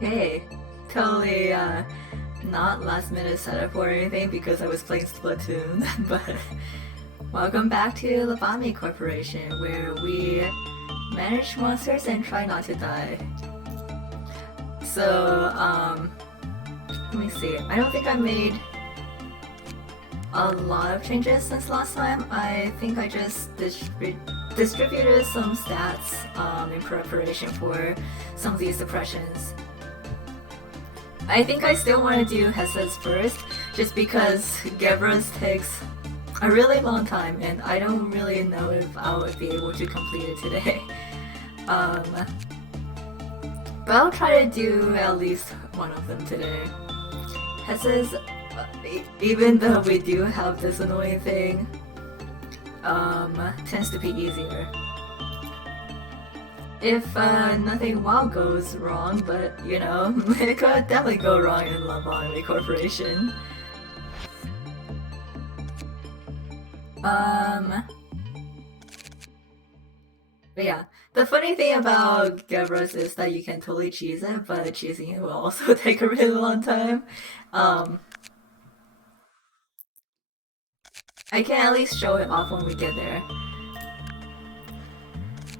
Hey, totally not last minute setup or anything because I was playing Splatoon, but welcome back to Lobotomy Corporation where we manage monsters and try not to die. So, let me see. I don't think I made a lot of changes since last time. I think I just distributed some stats in preparation for some of these suppressions. I think I still want to do Hessed's first, just because Gebra's takes a really long time and I don't really know if I would be able to complete it today. But I'll try to do at least one of them today. Hessed's, even though we do have this annoying thing, tends to be easier. If nothing wild goes wrong, but you know, it could definitely go wrong in Lobotomy Corporation. But yeah, the funny thing about Gebras is that you can totally cheese it, but cheesing it will also take a really long time. I can at least show it off when we get there.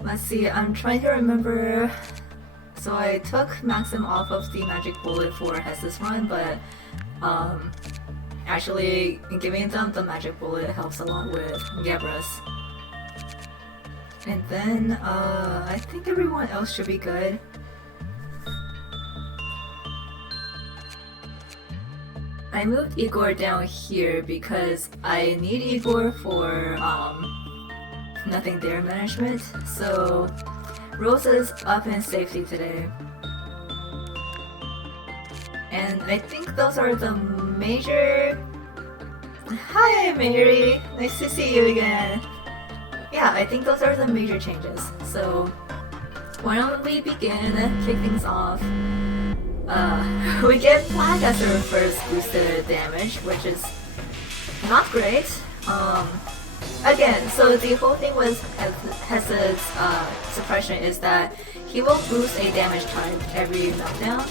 Let's see, I'm trying to remember. So I took Maxim off of the magic bullet for Hessed's run, but actually giving them the magic bullet helps a lot with Gebras. And then I think everyone else should be good. I moved Igor down here because I need Igor for nothing there management, so Rosa's up in safety today. And I think those are the major... Hi Mary! Nice to see you again! Yeah, I think those are the major changes. So why don't we begin, kick things off. We get Black as our first boosted damage, which is not great. Again, so the whole thing with Hessed's suppression is that he will boost a damage type every meltdown,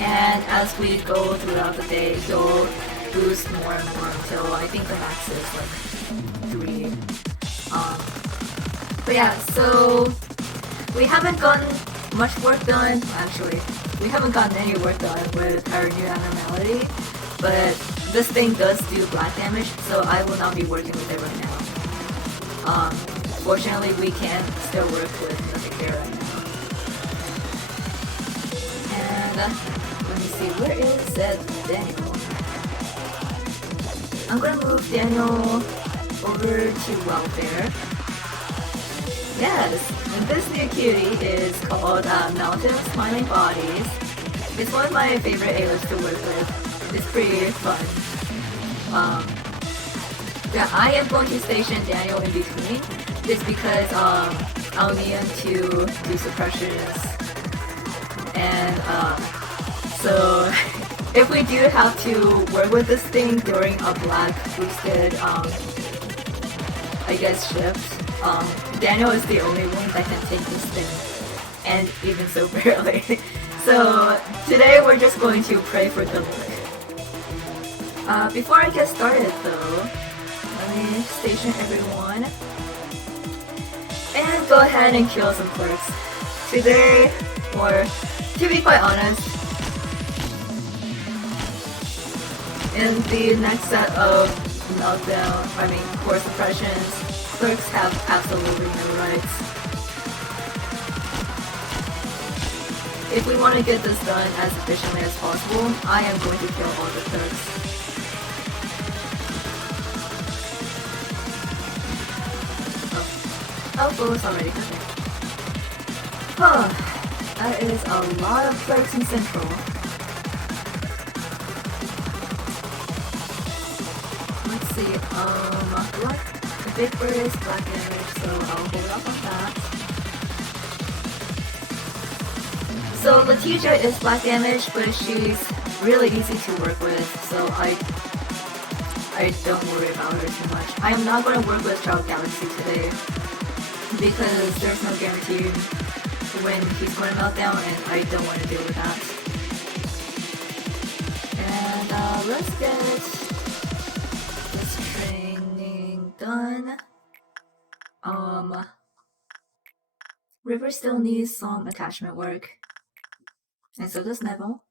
and as we go throughout the day, he'll boost more and more until I think the max is like 3. But yeah, so we haven't gotten much work done. Actually, we haven't gotten any work done with our new abnormality, but this thing does do black damage, so I will not be working with it right now. Fortunately, we can still work with nothing there right now. And let me see, where is Daniel? I'm gonna move Daniel over to welfare. Yes, and this new cutie is called Mountain Smiling Bodies. It's one of my favorite A-lists to work with. It's pretty fun. Yeah, I am going to station Daniel in between, just because I'll need him to do suppressions. And so if we do have to work with this thing during a black boosted I guess shift, Daniel is the only one that can take this thing, and even so barely. So today we're just going to pray for good luck. Before I get started though, let me station everyone and go ahead and kill some clerks. Today, or to be quite honest, in the next set of meltdown, core suppressions, clerks have absolutely no rights. If we want to get this done as efficiently as possible, I am going to kill all the clerks. Oh, it's already okay. Huh, that is a lot of clerks in Central. Let's see, the big bird is black damage, so I'll hold off on that. So Letitia is black damage, but she's really easy to work with, so I don't worry about her too much. I am not going to work with Child Galaxy today, because there's no guarantee when he's going to melt down, and I don't want to deal with that. let's get this training done. River still needs some attachment work. And so does Neville.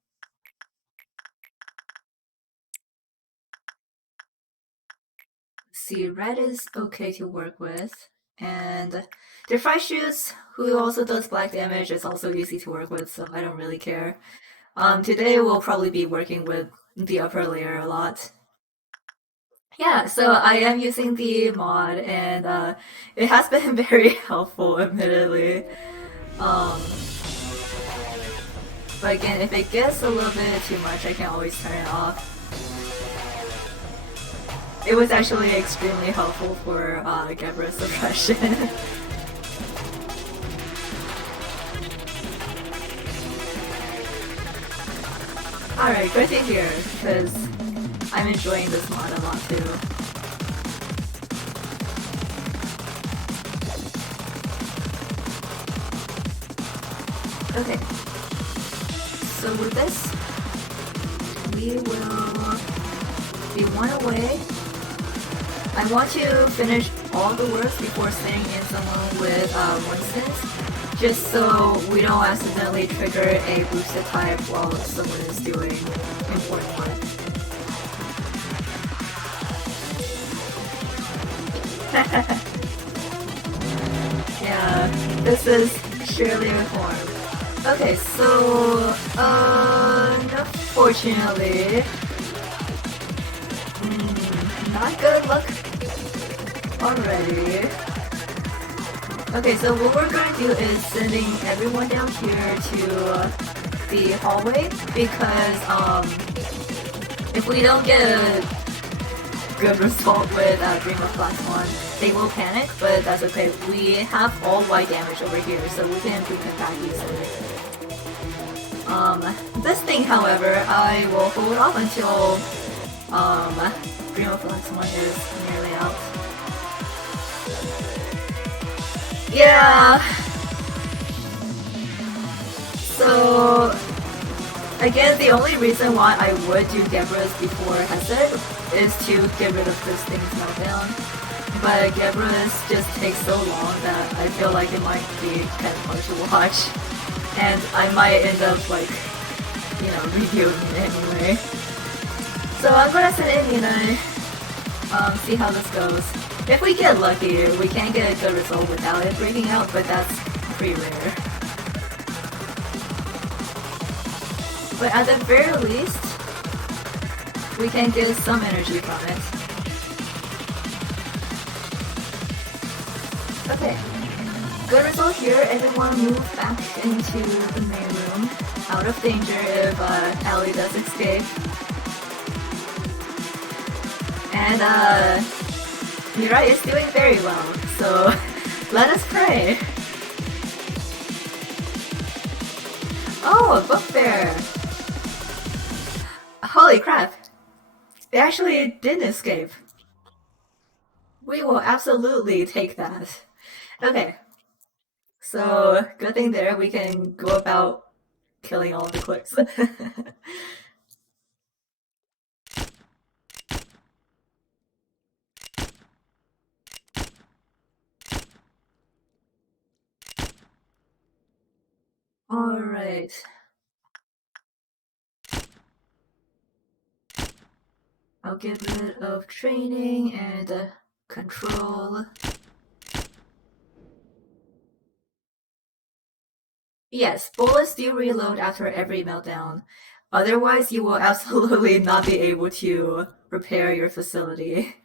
See, Red is okay to work with. And their Five Shoes, who also does black damage, is also easy to work with, so I don't really care. Today we'll probably be working with the upper layer a lot. Yeah, so I am using the mod, and it has been very helpful, admittedly. But again, if it gets a little bit too much, I can always turn it off. It was actually extremely helpful for Gebra suppression. Alright, good to hear, because I'm enjoying this mod a lot too. Okay, so with this, we will be one away. I want to finish all the works before sending in someone with one stint, just so we don't accidentally trigger a boosted type while someone is doing important work. Yeah, this is surely reform. Okay, so unfortunately, not good luck already. Okay, so what we're going to do is sending everyone down here to the hallway, because if we don't get a good result with Dream of Black Swan, they will panic, but that's okay. We have all white damage over here, so we can improve it back easily. This thing, however, I will hold off until Dream of Black Swan is nearly out. Yeah. So again, the only reason why I would do Gebra's before Hesed is to get rid of this thing's meltdown. But Gebra's just takes so long that I feel like it might be kind of hard to watch. And I might end up like, you know, reviewing it anyway. So I'm gonna send in Nina, see how this goes. If we get lucky, we can get a good result without it breaking out, but that's pretty rare. But at the very least, we can get some energy from it. Okay. Good result here, everyone move back into the main room. Out of danger if Allie does escape. And Mirai is doing very well, so let us pray. Oh, a book bear! Holy crap! They actually didn't escape. We will absolutely take that. Okay. So, good thing there, we can go about killing all the clerks. Alright. I'll get rid of training and control. Yes, bullets do reload after every meltdown. Otherwise, you will absolutely not be able to repair your facility.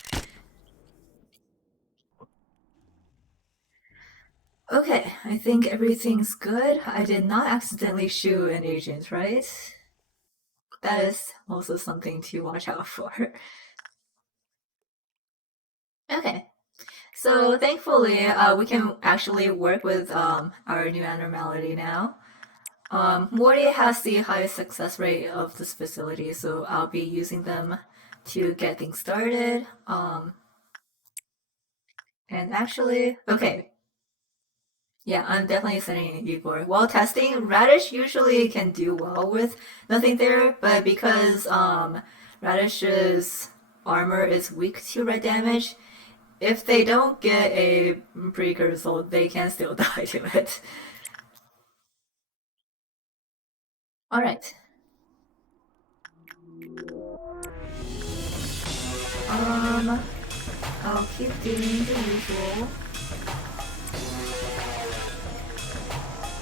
Okay, I think everything's good. I did not accidentally shoot an agent, right? That is also something to watch out for. Okay. So thankfully, we can actually work with our new abnormality now. Morty has the highest success rate of this facility, so I'll be using them to get things started. And actually, okay. Yeah, I'm definitely sending Igor. While testing, Radish usually can do well with nothing there, but because Radish's armor is weak to red damage. If they don't get a precursor, they can still die to it. Alright. I'll keep doing the usual.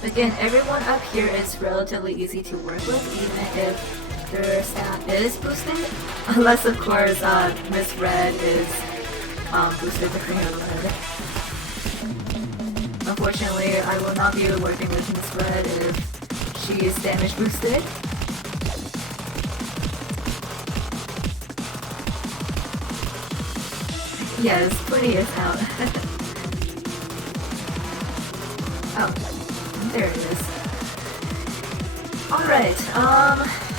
Again, everyone up here is relatively easy to work with, even if their stat is boosted. Unless, of course, Miss Red is boosted to Green or Red. Unfortunately, I will not be working with Miss Red if she is damage boosted. Yes, Plenty is out. Oh, there it is. Alright,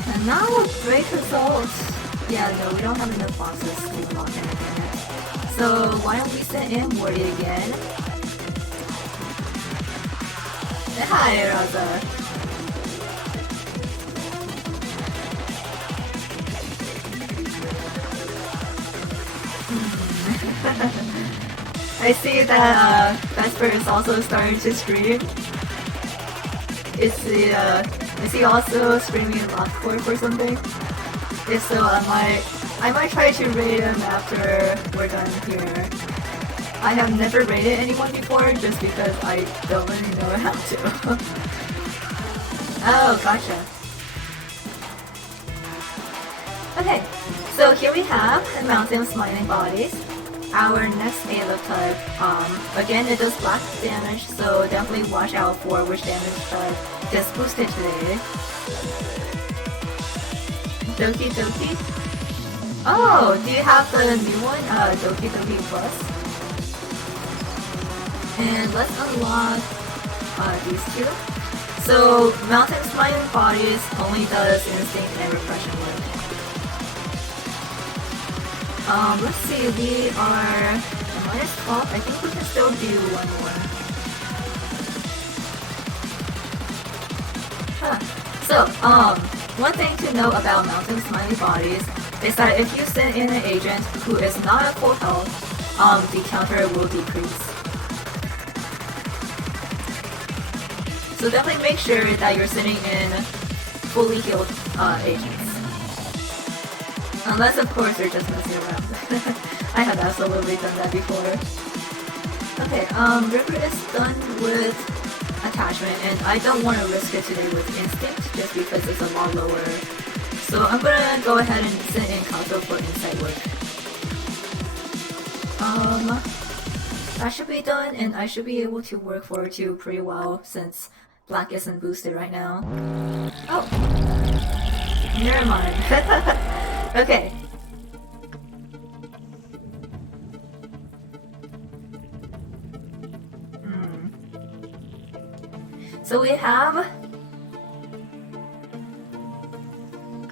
and now great results. Yeah, no, we don't have enough bosses to lock anything yet. So why don't we send in Morty again? Hi, Rosa. I see that Vesper is also starting to stream. Is he also streaming in Lockcorp or something? If so, I might try to raid him after we're done here. I have never raided anyone before just because I don't really know how to. Oh, gotcha. Okay, so here we have Mountain of Smiling Bodies. Our next Halo type, again it does black damage, so definitely watch out for which damage type gets boosted today. Doki Doki? Oh, do you have the new one, Doki Doki Plus? And let's unlock these two. So, Mountain Smiling Bodies only does instinct and repression work. Let's see, we are minus 12. I think we can still do one more. Huh. So, one thing to know about Mountain Smiley Bodies is that if you send in an agent who is not at full health, the counter will decrease. So definitely make sure that you're sending in fully healed agents. Unless, of course, you're just messing around. I have absolutely done that before. Okay, River is done with attachment, and I don't want to risk it today with instinct, just because it's a lot lower. So I'm gonna go ahead and send in Kato for insight work. That should be done, and I should be able to work for 2 pretty well, since Black isn't boosted right now. Oh! Never mind. Okay. So we have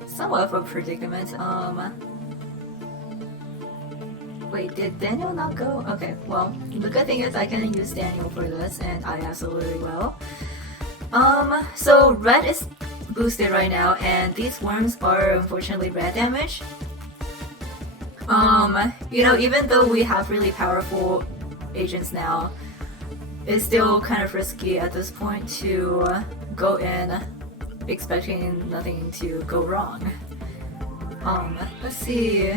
somewhat of a predicament. Wait, did Daniel not go? Okay, well, the good thing is I can use Daniel for this, and I absolutely will. So red is boosted right now, and these worms are unfortunately red damage. You know, even though we have really powerful agents now, it's still kind of risky at this point to go in expecting nothing to go wrong. Let's see.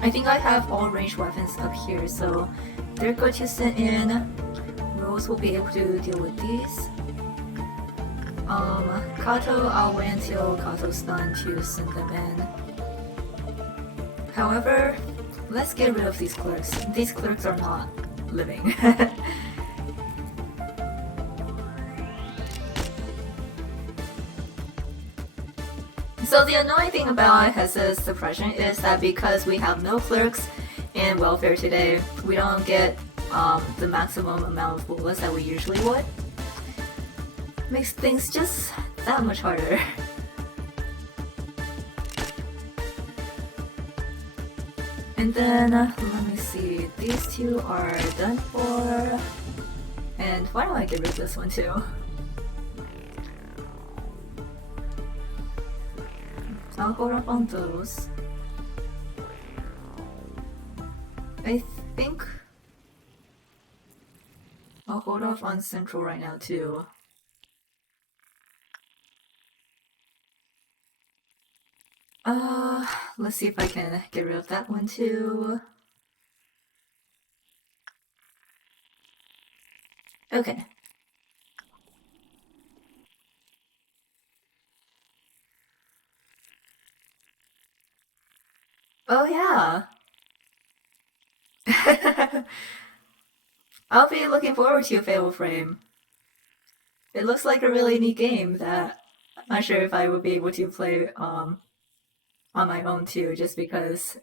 I think I have all ranged weapons up here, so they're going to send in. Rose will be able to deal with these. Kato, I'll wait until Kato's done to send them in. However, let's get rid of these clerks. These clerks are not living. So the annoying thing about Hessa's suppression is that because we have no clerks in welfare today, we don't get the maximum amount of bullets that we usually would. Makes things just that much harder. And then, let me see, these two are done for. And why don't I get rid of this one too? I'll hold up on those. I think I'll hold off on Central right now too. Let's see if I can get rid of that one too. Okay. Oh yeah. I'll be looking forward to Fatal Frame. It looks like a really neat game that I'm not sure if I would be able to play on my own too, just because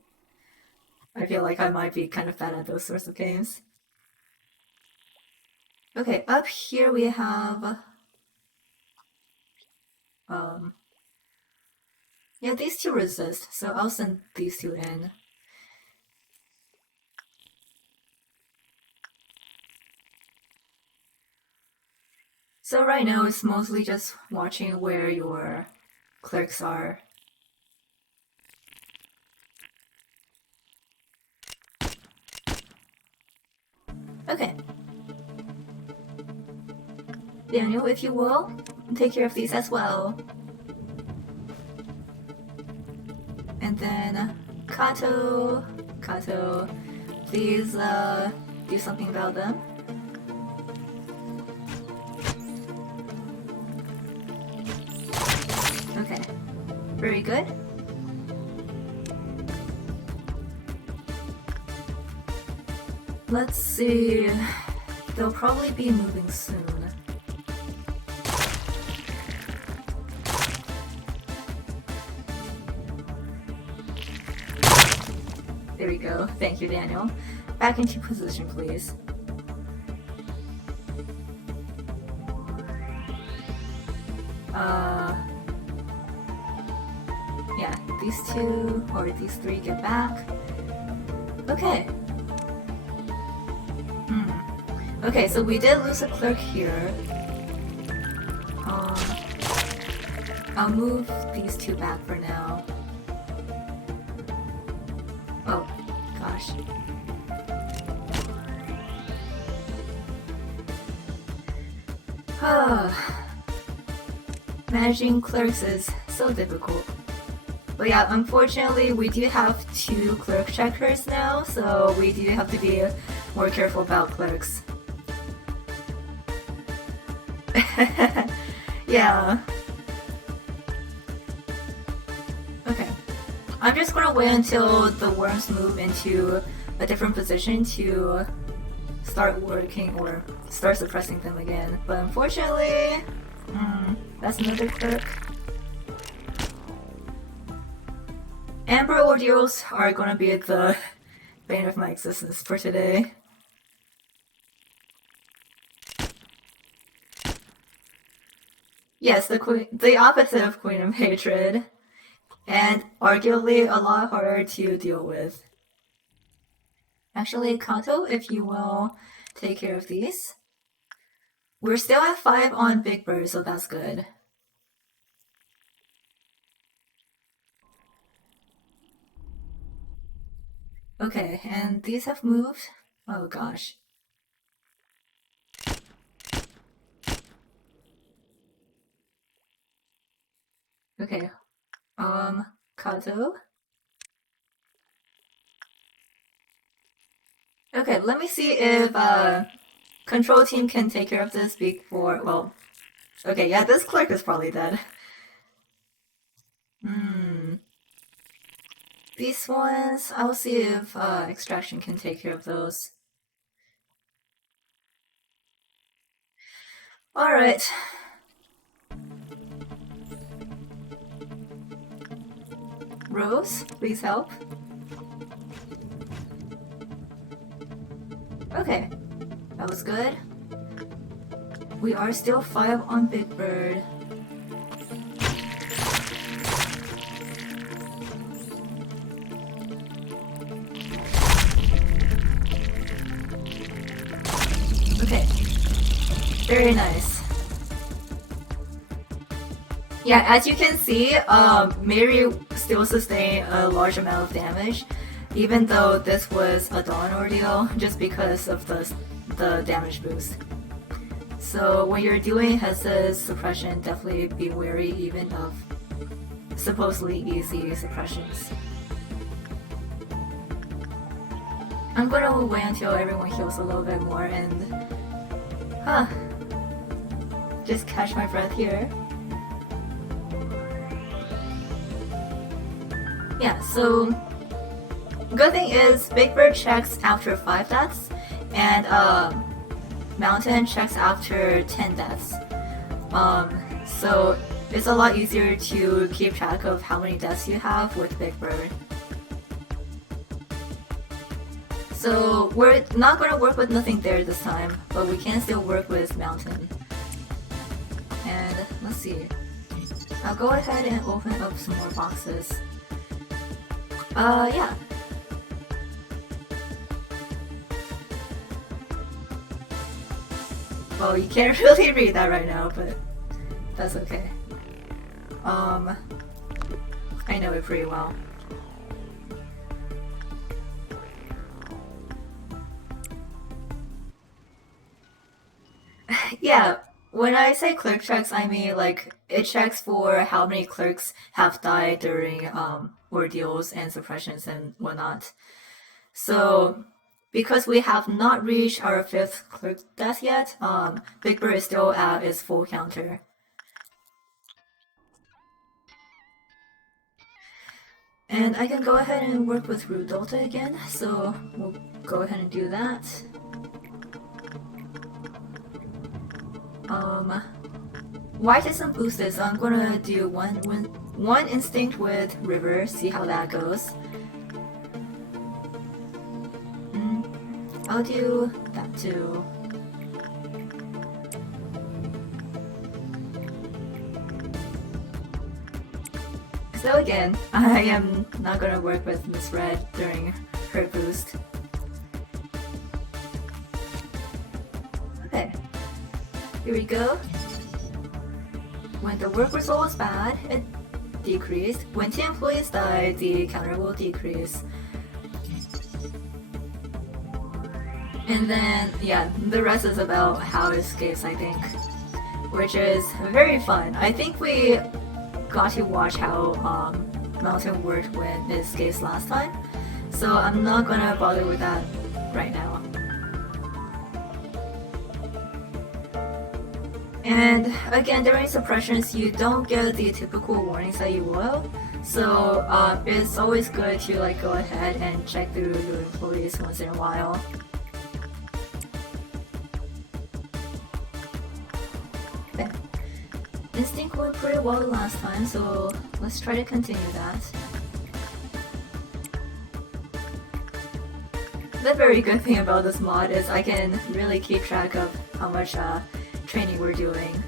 I feel like I might be kind of bad at those sorts of games. Okay, up here we have yeah, these two resist, so I'll send these two in. So right now it's mostly just watching where your clerks are. Okay. Daniel, if you will, take care of these as well. And then Kato, please do something about them. Okay, very good. Let's see, they'll probably be moving soon. There we go. Thank you, Daniel. Back into position, please. Yeah, these two or these three get back. Okay. Okay, so we did lose a clerk here. I'll move these two back for now. Oh, gosh. Managing clerks is so difficult. But yeah, unfortunately we do have 2 clerk checkers now, so we do have to be more careful about clerks. Yeah. Okay. I'm just gonna wait until the worms move into a different position to start working or start suppressing them again. But unfortunately, that's another clerk. Amber ordeals are gonna be the bane of my existence for today. Yes, the opposite of Queen of Hatred, and arguably a lot harder to deal with. Actually, Kato, if you will take care of these. We're still at 5 on Big Bird, so that's good. Okay, and these have moved. Oh gosh. Okay, Kato. Okay, let me see if control team can take care of this before, well, okay, yeah, this clerk is probably dead. These ones, I'll see if extraction can take care of those. Alright. Rose, please help. Okay, that was good. We are still 5 on Big Bird. Okay, very nice. Yeah, as you can see, Mary still sustain a large amount of damage, even though this was a dawn ordeal, just because of the damage boost. So when you're doing Hessa's suppression, definitely be wary even of supposedly easy suppressions. I'm gonna wait until everyone heals a little bit more and just catch my breath here. Yeah, so good thing is Big Bird checks after 5 deaths and Mountain checks after 10 deaths. So it's a lot easier to keep track of how many deaths you have with Big Bird. So we're not going to work with nothing there this time, but we can still work with Mountain. And let's see. I'll go ahead and open up some more boxes. Yeah. Well, you can't really read that right now, but that's okay. I know it pretty well. Yeah, when I say clerk checks, I mean like it checks for how many clerks have died during ordeals and suppressions and whatnot. So because we have not reached our 5th clerk death yet, Big Bird is still at its full counter. And I can go ahead and work with Rudolta again, so we'll go ahead and do that. White isn't boosted, so I'm gonna do one instinct with River, see how that goes. I'll do that too. So again, I am not gonna work with Miss Red during her boost. Okay, here we go. When the work result was bad, it decreased. When 2 employees die, the counter will decrease. And then, yeah, the rest is about how it escapes, I think. Which is very fun. I think we got to watch how Mountain worked when it escapes last time. So I'm not gonna bother with that right now. And again, during suppressions, you don't get the typical warnings that you will. So it's always good to like go ahead and check through your employees once in a while. Okay. Instinct went pretty well last time, so let's try to continue that. The very good thing about this mod is I can really keep track of how much training we're doing.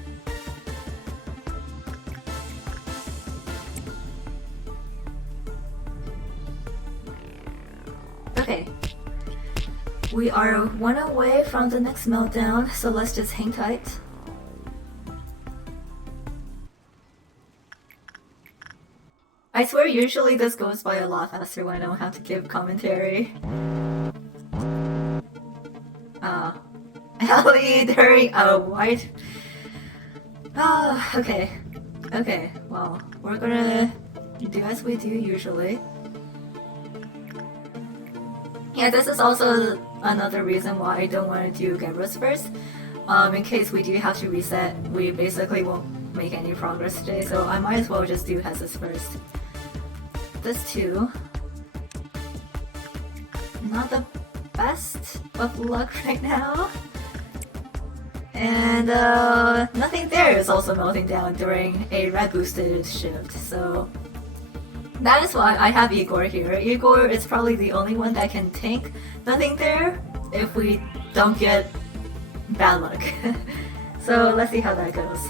Okay. We are 1 away from the next meltdown, so let's just hang tight. I swear usually this goes by a lot faster when I don't have to give commentary. Ellie during a white... okay. Okay, well, we're gonna do as we do usually. Yeah, this is also another reason why I don't want to do Gebras first. In case we do have to reset, we basically won't make any progress today, so I might as well just do Hesses first. This too. Not the best of luck right now. And nothing there is also melting down during a red boosted shift, so that is why I have Igor here. Igor is probably the only one that can tank nothing there if we don't get bad luck. So let's see how that goes.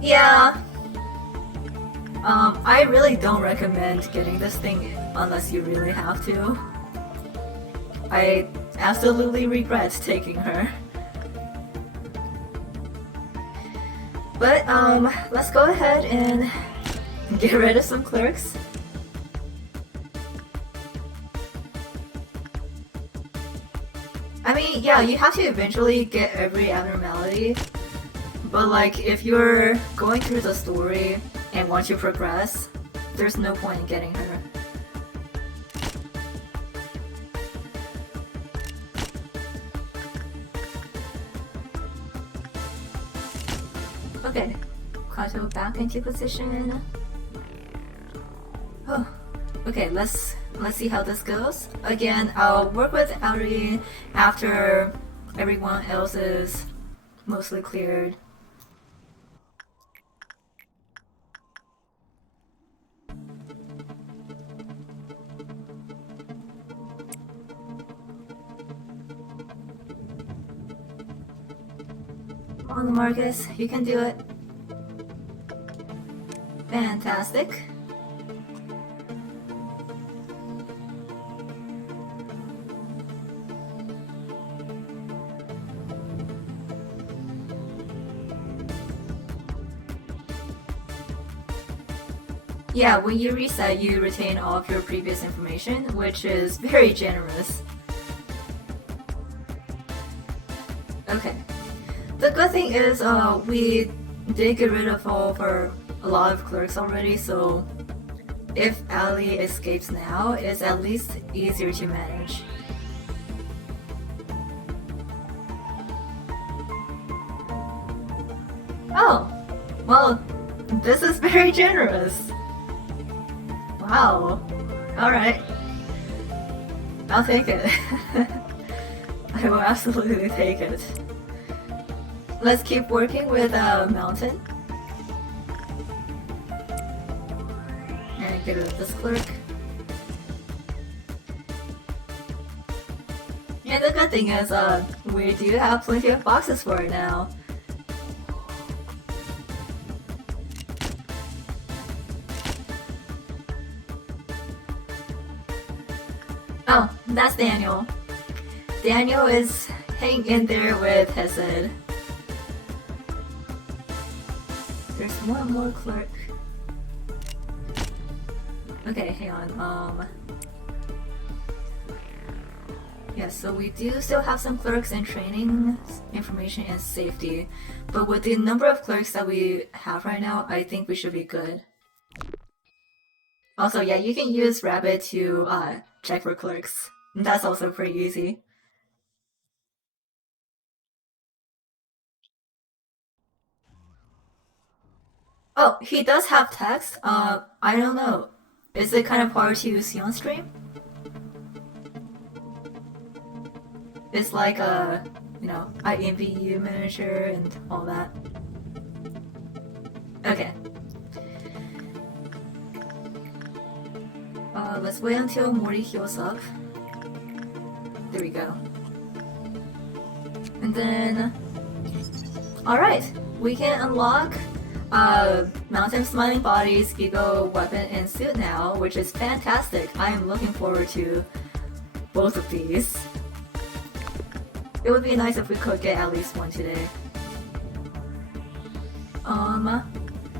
Yeah. I really don't recommend getting this thing unless you really have to. I absolutely regret taking her. But let's go ahead and get rid of some clerks. I mean, yeah, you have to eventually get every abnormality, but like if you're going through the story and want to progress, there's no point in getting her. Okay, Kato back into position. Oh, okay, let's see how this goes. Again, I'll work with Auri after everyone else is mostly cleared. On the Marcus, you can do it. Fantastic. Yeah, when you reset, you retain all of your previous information, which is very generous. Okay. The good thing is, we did get rid of all of a lot of clerks already, so if Ali escapes now, it's at least easier to manage. Oh, well, this is very generous. Wow. Alright. I'll take it. I will absolutely take it. Let's keep working with Mountain. And get rid of this clerk. And the good thing is, we do have plenty of boxes for it now. Oh, that's Daniel. Daniel is hanging in there with Hesed. There's one more clerk. Okay, hang on. Yeah, so we do still have some clerks in training, information, and safety. But with the number of clerks that we have right now, I think we should be good. Also, yeah, you can use Rabbit to check for clerks. That's also pretty easy. Oh, he does have text. I don't know. Is it kind of hard to see on stream? It's like you know, IMVU manager and all that. Okay. Let's wait until Morty heals up. There we go. And then... Alright, we can unlock Mountain Smiling Body's Gigo weapon and suit now, which is fantastic. I am looking forward to both of these. It would be nice if we could get at least one today.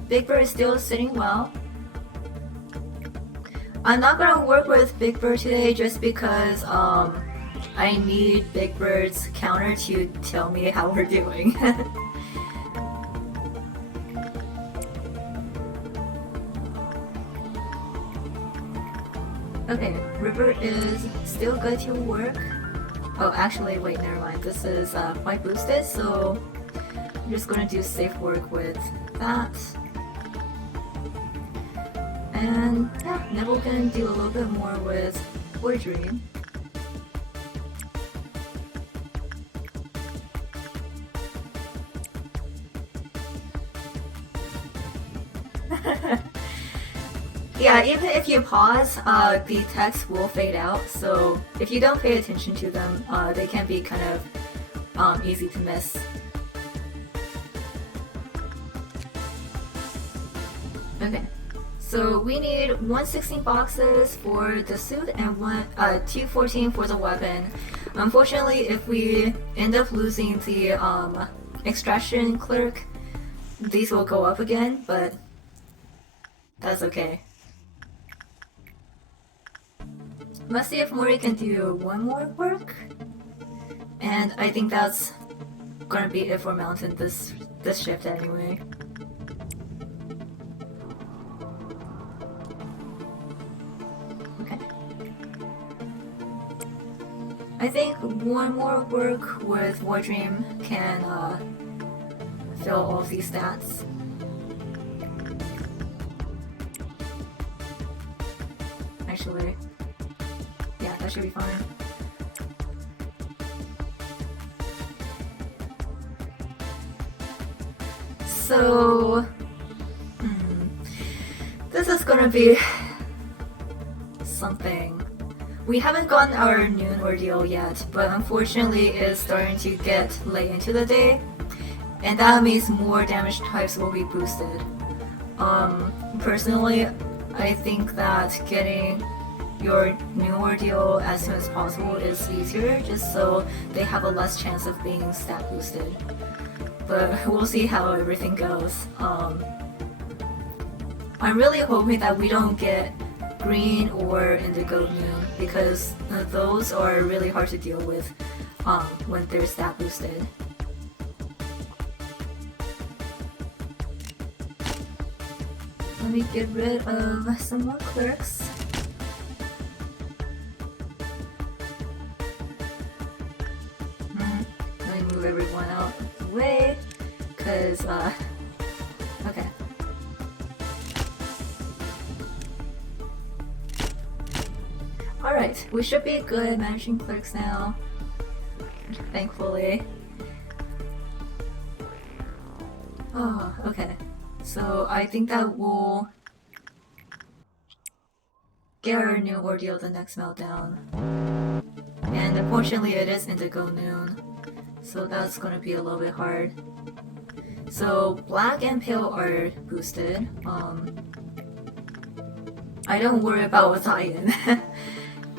Big Bird is still sitting well. I'm not gonna work with Big Bird today just because I need Big Bird's counter to tell me how we're doing. Okay, River is still good to work. Oh, actually, wait, never mind. This is quite boosted, so I'm just gonna do safe work with that. And yeah, Neville can do a little bit more with forgery. Yeah, even if you pause, the text will fade out, so if you don't pay attention to them, they can be kind of easy to miss. Okay, so we need 116 boxes for the suit and 214 for the weapon. Unfortunately, if we end up losing the extraction clerk, these will go up again, but that's okay. Let's see if Mori can do one more work. And I think that's gonna be it for Mountain this shift anyway. Okay. I think one more work with Wardream can fill all of these stats. Actually, yeah, that should be fine. So, this is gonna be something. We haven't gotten our noon ordeal yet, but unfortunately it's starting to get late into the day, and that means more damage types will be boosted. Personally, I think that getting your new ordeal as soon as possible is easier, just so they have a less chance of being stat boosted. But we'll see how everything goes. I'm really hoping that we don't get green or indigo noon, because those are really hard to deal with when they're stat boosted. Let me get rid of some more clerks. Let me move everyone out of the way, cause okay. Alright, we should be good at managing clerks now, thankfully. Oh, okay. So I think that we'll get our new ordeal the next meltdown. And unfortunately it is indigo noon, so that's gonna be a little bit hard. So black and pale are boosted. I don't worry about what's in.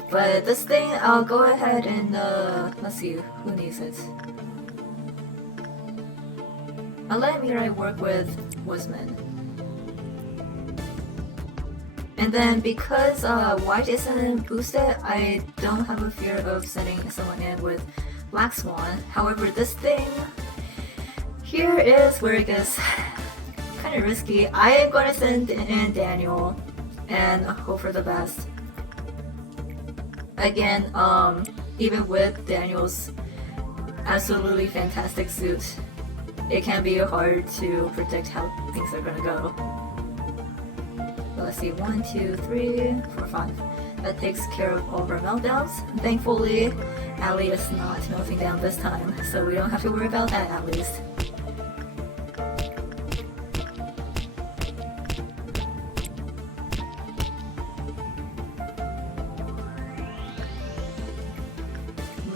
But this thing, I'll go ahead and let's see, who needs it? I'll let Mirai work with Woodsman. And then because white isn't boosted, I don't have a fear of sending someone in with Black Swan. However, this thing here is where it gets kind of risky. I am going to send in Daniel and hope for the best. Again, even with Daniel's absolutely fantastic suit, it can be hard to predict how things are gonna go. But let's see, 1, 2, 3, 4, 5. That takes care of all of our meltdowns. Thankfully, Ali is not melting down this time, so we don't have to worry about that at least.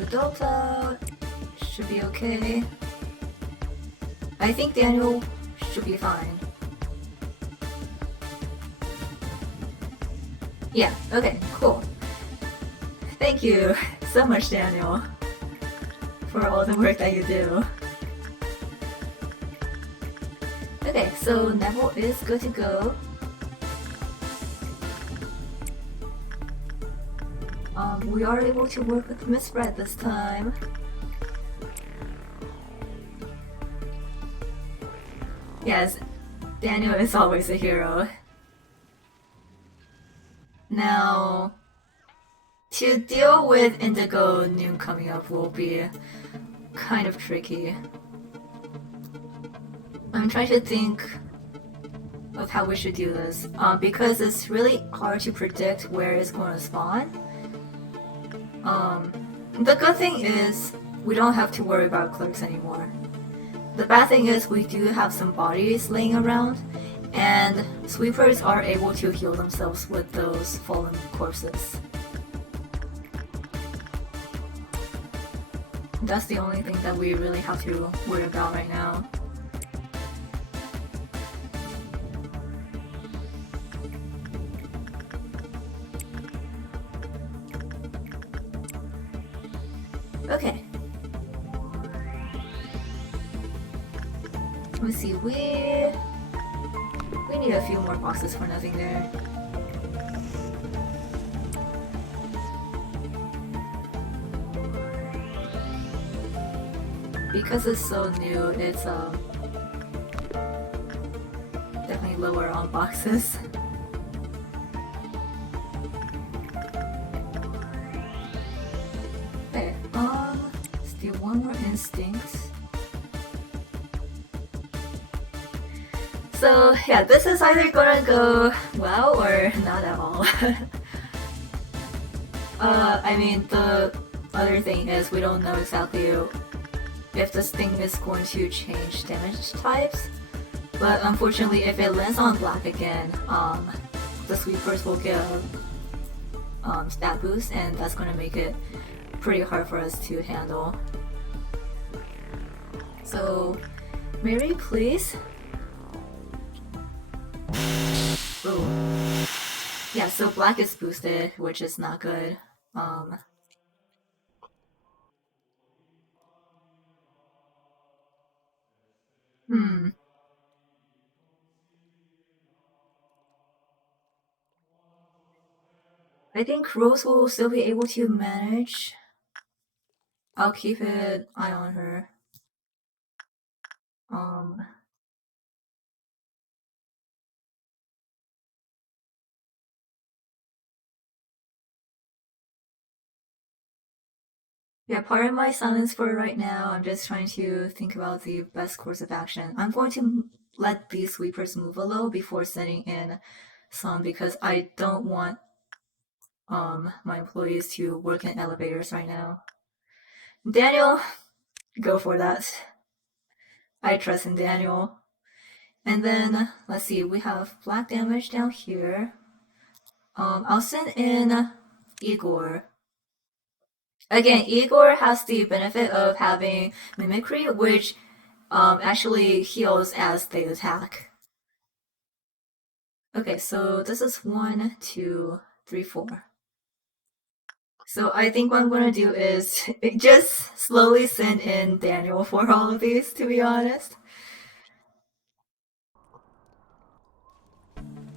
Delta should be okay. I think Daniel should be fine. Yeah, okay, cool. Thank you so much, Daniel, for all the work that you do. Okay, so Neville is good to go. We are able to work with Miss Red this time. Yes, Daniel is always a hero. Now, to deal with Indigo Noon coming up will be kind of tricky. I'm trying to think of how we should do this, because it's really hard to predict where it's going to spawn. The good thing is we don't have to worry about clerks anymore. The bad thing is we do have some bodies laying around, and sweepers are able to heal themselves with those fallen corpses. That's the only thing that we really have to worry about right now. Okay. Let's see, we need a few more boxes for nothing there. Because it's so new, it's definitely lower on boxes. Okay, let's do one more instinct. So yeah, this is either gonna go well or not at all. I mean, the other thing is we don't know exactly if this thing is going to change damage types, but unfortunately if it lands on black again, the sweepers will get a stat boost, and that's gonna make it pretty hard for us to handle. So, Mary, please. Ooh. Yeah, so black is boosted, which is not good. Hmm. I think Rose will still be able to manage. I'll keep an eye on her. Um. Yeah, pardon my silence for right now. I'm just trying to think about the best course of action. I'm going to let these sweepers move a little before sending in some, because I don't want my employees to work in elevators right now. Daniel, go for that. I trust in Daniel. And then let's see, we have black damage down here. I'll send in Igor. Again, Igor has the benefit of having mimicry, which actually heals as they attack. Okay, so this is 1, 2, 3, 4. So I think what I'm gonna do is just slowly send in Daniel for all of these, to be honest.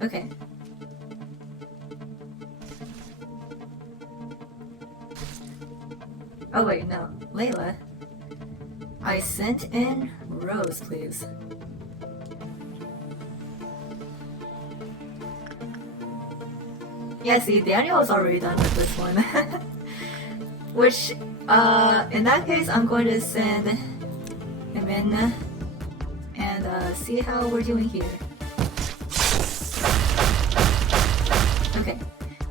Okay. Oh wait, no. Layla. I sent in Rose, please. Yeah, see, Daniel's already done with this one. Which, in that case, I'm going to send him in and see how we're doing here. Okay,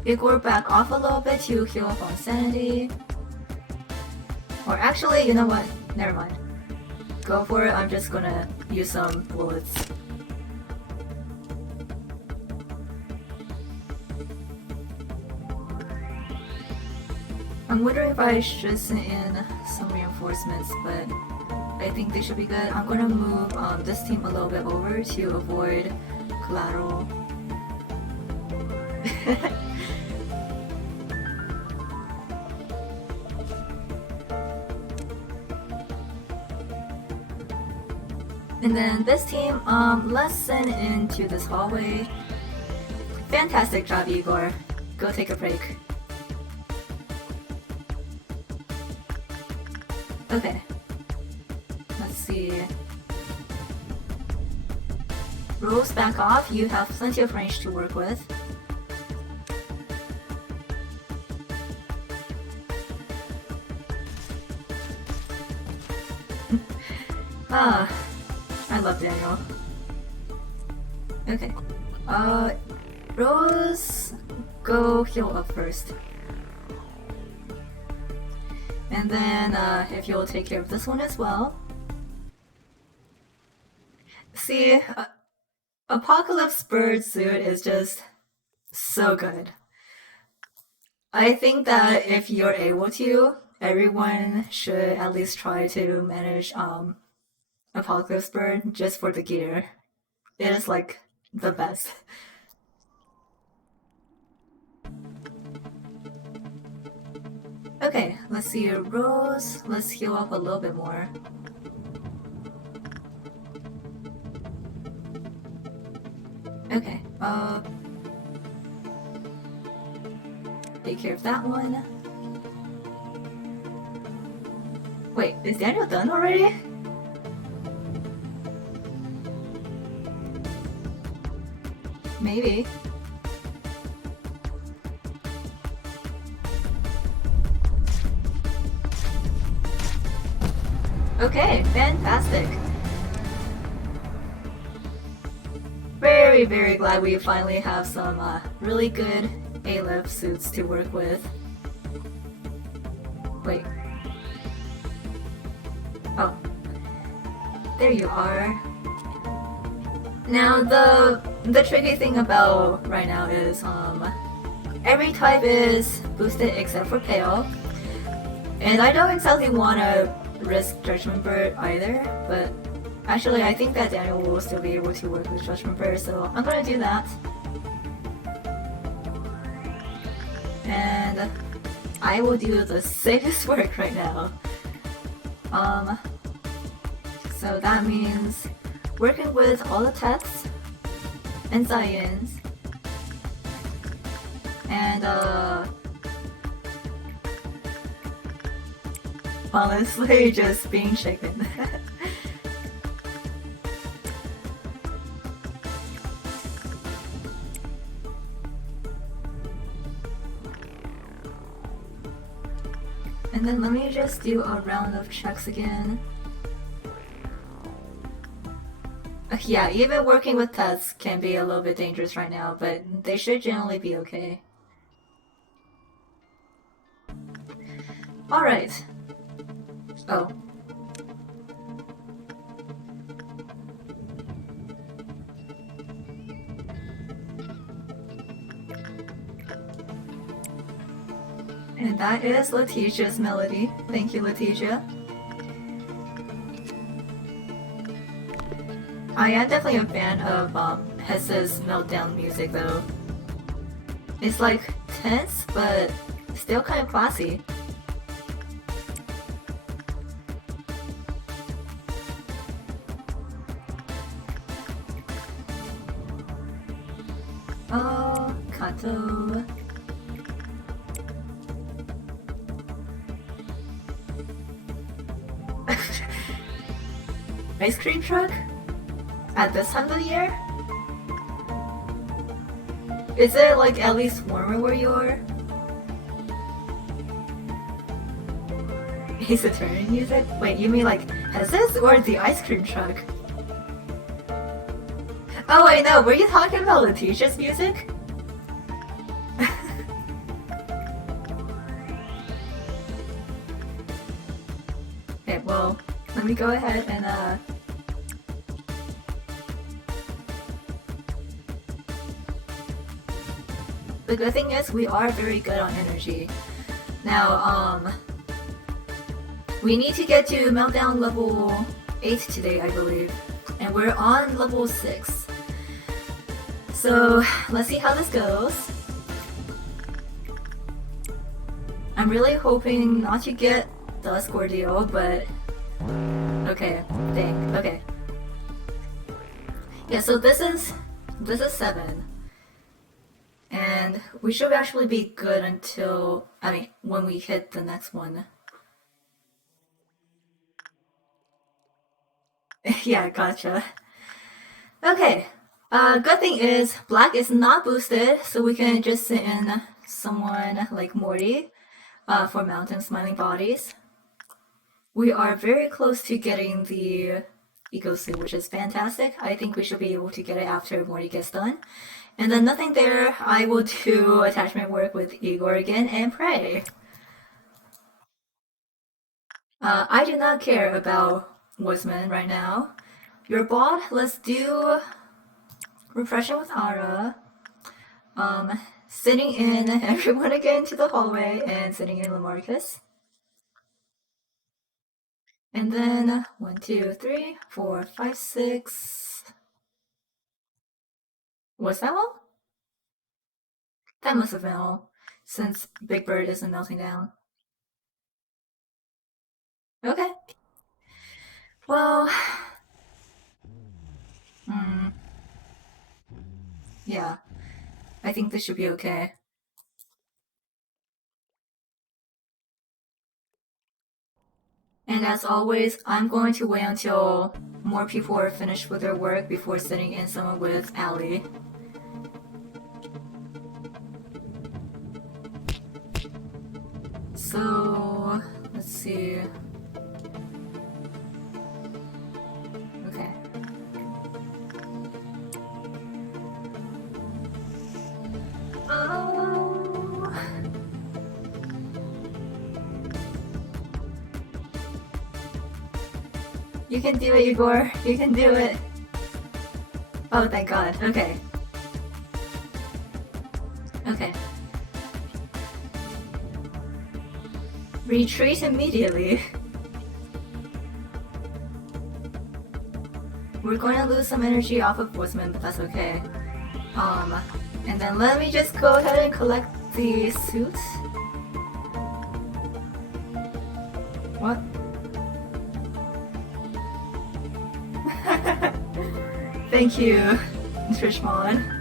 Igor back off a little bit to heal up on sanity. Or actually, you know what? Never mind. Go for it, I'm just gonna use some bullets. I'm wondering if I should send in some reinforcements, but I think they should be good. I'm gonna move this team a little bit over to avoid collateral. And then this team, let's send into this hallway. Fantastic job, Igor. Go take a break. Okay. Let's see. Rose, back off. You have plenty of range to work with. Ah, I love Daniel. Okay. Rose, go heal up first. And then, if you'll take care of this one as well. See, Apocalypse Bird suit is just so good. I think that if you're able to, everyone should at least try to manage Apocalypse Bird just for the gear. It is like the best. Okay, let's see your Rose. Let's heal up a little bit more. Okay, take care of that one. Wait, is Daniel done already? Maybe. Okay, fantastic. Very, very glad we finally have some really good A-Lib suits to work with. Wait. Oh. There you are. Now the tricky thing about right now is every type is boosted except for Pale. And I don't exactly wanna risk Judgment Bird either, but actually I think that Daniel will still be able to work with Judgment Bird, so I'm gonna do that. And I will do the safest work right now. So that means working with all the Tets and Zions and honestly just being shaken. And then let me just do a round of checks again. Yeah, even working with Tets can be a little bit dangerous right now, but they should generally be okay. Alright. Oh. And that is Letitia's melody. Thank you, Letitia. I am definitely a fan of Hessa's meltdown music though. It's like tense, but still kind of classy. Oh, Kato. Ice cream truck? At this time of the year? Is it like at least warmer where you are? Ace Attorney music? Wait, you mean like Hessa's or the ice cream truck? Oh wait, no, were you talking about Letitia's music? Okay, well, let me go ahead and the good thing is we are very good on energy. Now, we need to get to Meltdown level 8 today, I believe. And we're on level 6. So, let's see how this goes. I'm really hoping not to get Dusk Ordeal, but... Okay, dang, okay. Yeah, so this is 7. And we should actually be good until, when we hit the next one. Yeah, gotcha. Okay, good thing is black is not boosted, so we can just sit in someone like Morty for Mountain Smiling Bodies. We are very close to getting the Eco Suit, which is fantastic. I think we should be able to get it after Morty gets done. And then nothing there, I will do attachment work with Igor again and pray. I do not care about Woodsman right now. Your bot, let's do Repression with Ara. Sitting in everyone again to the hallway and sitting in Lamarcus. And then 1, 2, 3, 4, 5, 6. Was that all? That must have been all, since Big Bird isn't melting down. Okay. Well, yeah, I think this should be okay. And as always, I'm going to wait until more people are finished with their work before sending in someone with Ali. So, let's see. Okay. Oh. You can do it, Igor. You can do it. Oh, thank God. Okay. Okay. Retreat immediately. We're going to lose some energy off of Bozeman, but that's okay. And then let me just go ahead and collect the suit. What? Thank you, Trishmon.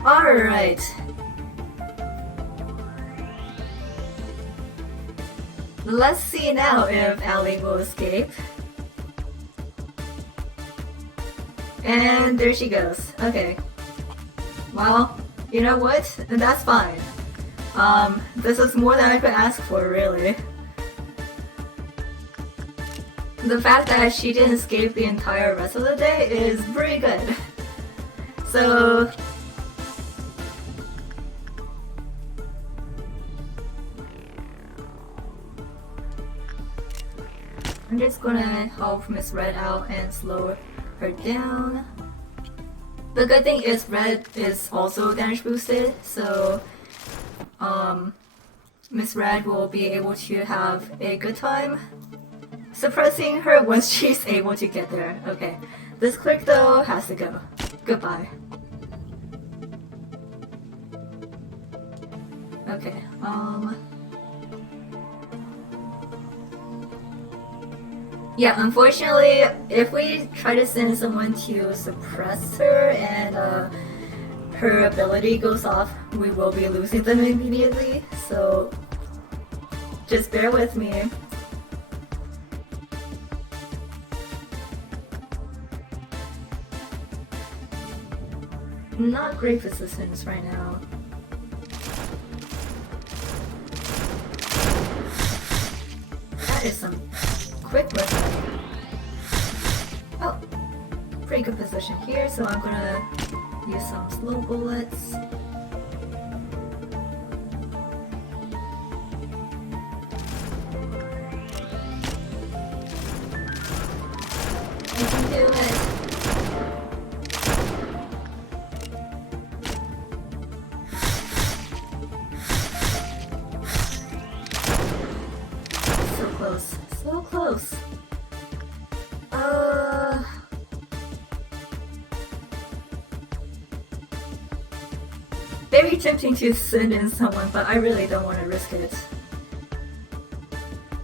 Alright. Let's see now if Ali will escape. And there she goes. Okay. Well, you know what? That's fine. This is more than I could ask for, really. The fact that she didn't escape the entire rest of the day is pretty good. So... I'm just gonna help Miss Red out and slow her down. The good thing is Red is also damage boosted, so Miss Red will be able to have a good time suppressing her once she's able to get there. Okay, this clerk though has to go. Goodbye. Okay, yeah, unfortunately, if we try to send someone to suppress her and her ability goes off, we will be losing them immediately, so just bear with me. Not great physicians right now. That is some quick weapon. Oh, pretty good position here, so I'm gonna use some slow bullets. I can do it. So close. So close. Very tempting to send in someone, but I really don't want to risk it.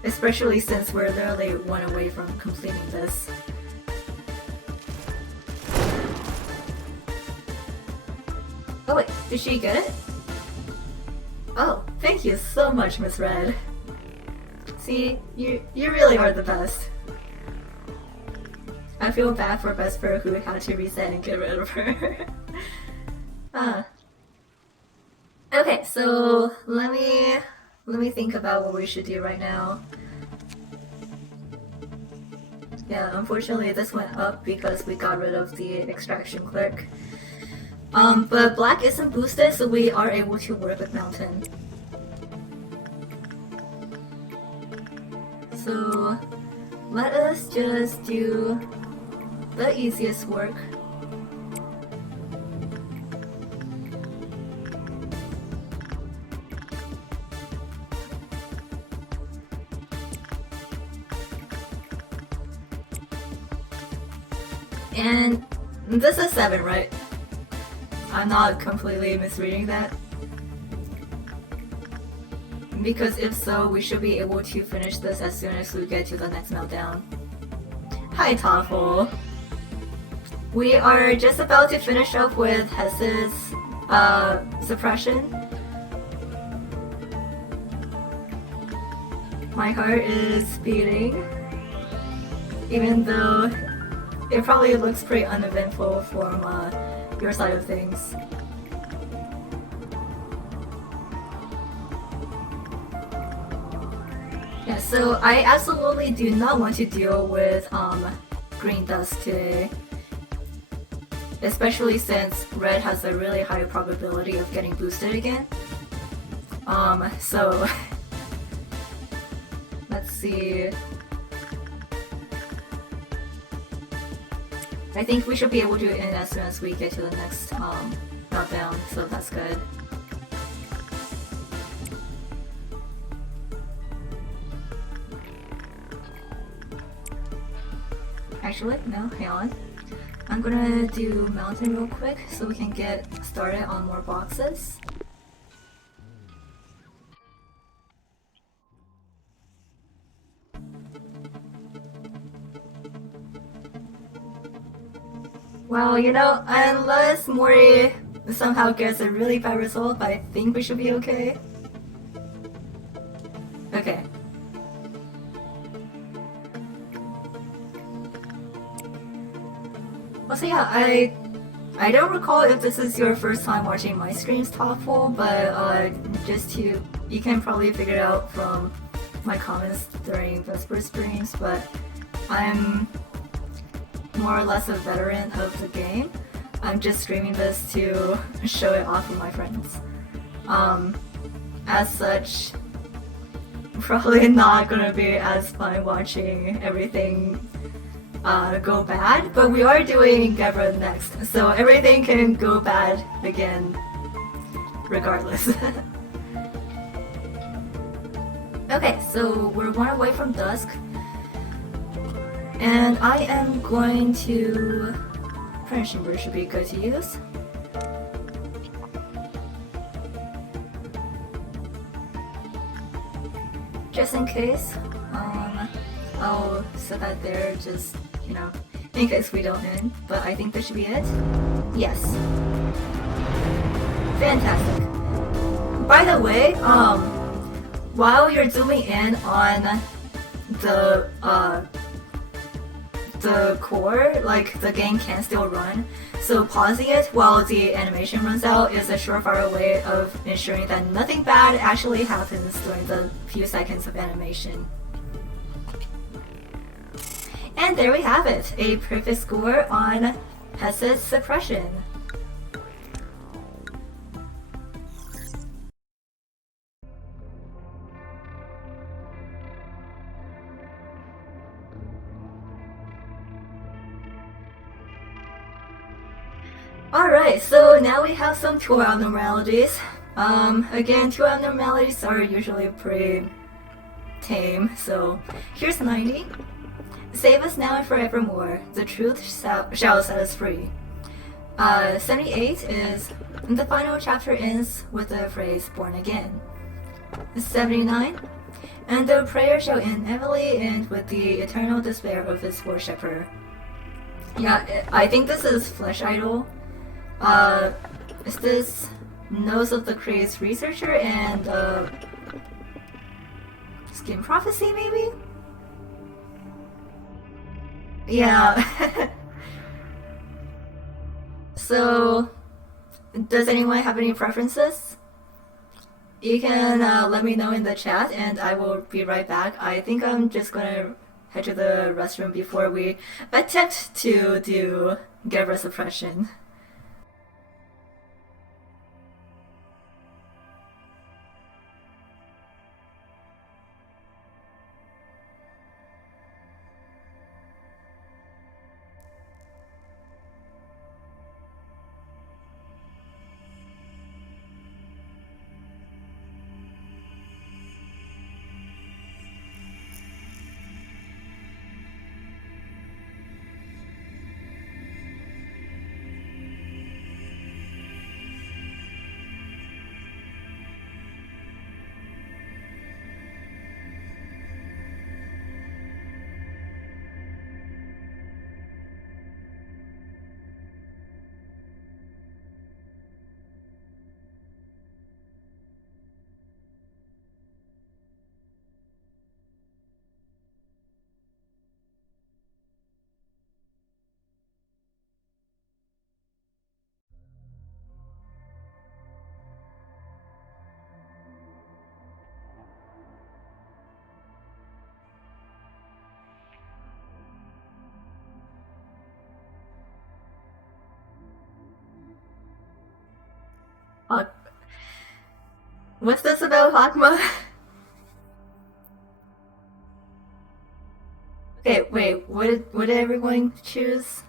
Especially since we're literally one away from completing this. Oh wait, did she get it? Oh, thank you so much, Miss Red. See, you really are the best. I feel bad for Vesper who had to reset and get rid of her. Okay, so let me think about what we should do right now. Yeah, unfortunately this went up because we got rid of the extraction clerk. But black isn't boosted, so we are able to work with mountain. So let us just do the easiest work. And this is 7, right? I'm not completely misreading that. because if so, we should be able to finish this as soon as we get to the next meltdown. Hi, Toffle. We are just about to finish up with Hess's suppression. My heart is beating, even though it probably looks pretty uneventful from your side of things. Yeah, so I absolutely do not want to deal with green dust today. Especially since red has a really high probability of getting boosted again. So let's see. I think we should be able to end as soon as we get to the next meltdown, so that's good. Actually, no, hang on. I'm gonna do mountain real quick so we can get started on more boxes. Well, you know, unless Mori somehow gets a really bad result, I think we should be okay. Okay. Well, so yeah, I don't recall if this is your first time watching my streams, Thoughtful, but just to, you can probably figure it out from my comments during Vesper streams, but I'm more or less a veteran of the game. I'm just streaming this to show it off with my friends. As such, probably not gonna be as fun watching everything go bad, but we are doing Gebra next, so everything can go bad again, regardless. Okay, so we're one away from dusk, and I am going to... Punishing Bird should be good to use. Just in case, I'll set that there, just, you know, in case we don't win, but I think this should be it. Yes. Fantastic. By the way, while you're zooming in on the core, like, the game can still run, so pausing it while the animation runs out is a surefire way of ensuring that nothing bad actually happens during the few seconds of animation. And there we have it, a perfect score on Hess's Suppression. Alright, so now we have some 2 abnormalities. Again, 2 abnormalities are usually pretty tame, so here's 90. Save us now and forevermore, the truth shall set us free. 78 is, the final chapter ends with the phrase, born again. 79, and the prayer shall inevitably end with the eternal despair of its worshipper. Yeah, I think this is Flesh Idol. Is this Nose of the Crazed Researcher and Skin Prophecy, maybe? Yeah. So, does anyone have any preferences? You can let me know in the chat and I will be right back. I think I'm just gonna head to the restroom before we attempt to do Gebra Suppression. What's this about Hakma? Okay, wait, what did everyone choose?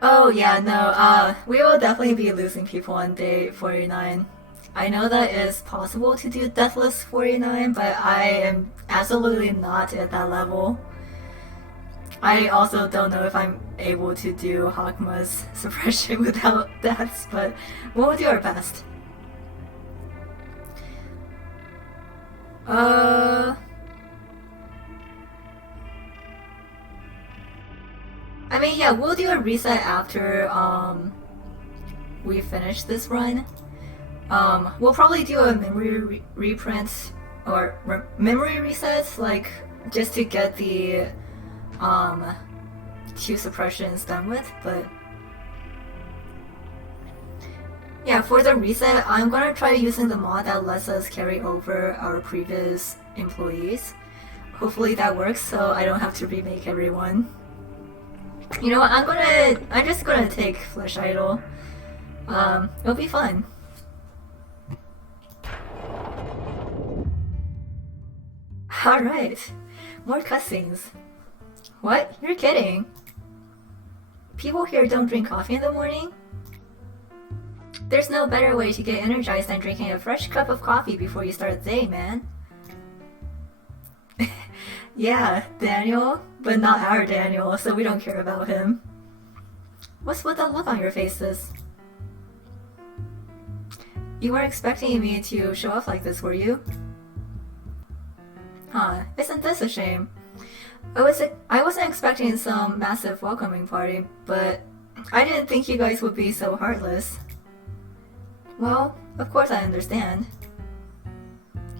Oh yeah, no, we will definitely be losing people on day 49. I know that it's possible to do Deathless 49, but I am absolutely not at that level. I also don't know if I'm able to do Hakma's suppression without deaths, but we'll do our best. Uh, I mean, yeah, we'll do a reset after we finish this run. We'll probably do a memory reprint or memory resets, like just to get the two suppressions done with. But yeah, for the reset, I'm gonna try using the mod that lets us carry over our previous employees. Hopefully that works, so I don't have to remake everyone. You know what? I'm just gonna take Flesh Idol. It'll be fun. Alright, more cutscenes. What? You're kidding. People here don't drink coffee in the morning? There's no better way to get energized than drinking a fresh cup of coffee before you start the day, man. Yeah, Daniel, but not our Daniel, so we don't care about him. What's with the look on your faces? You weren't expecting me to show off like this, were you? Huh, isn't this a shame? I wasn't expecting some massive welcoming party, but I didn't think you guys would be so heartless. Well, of course I understand.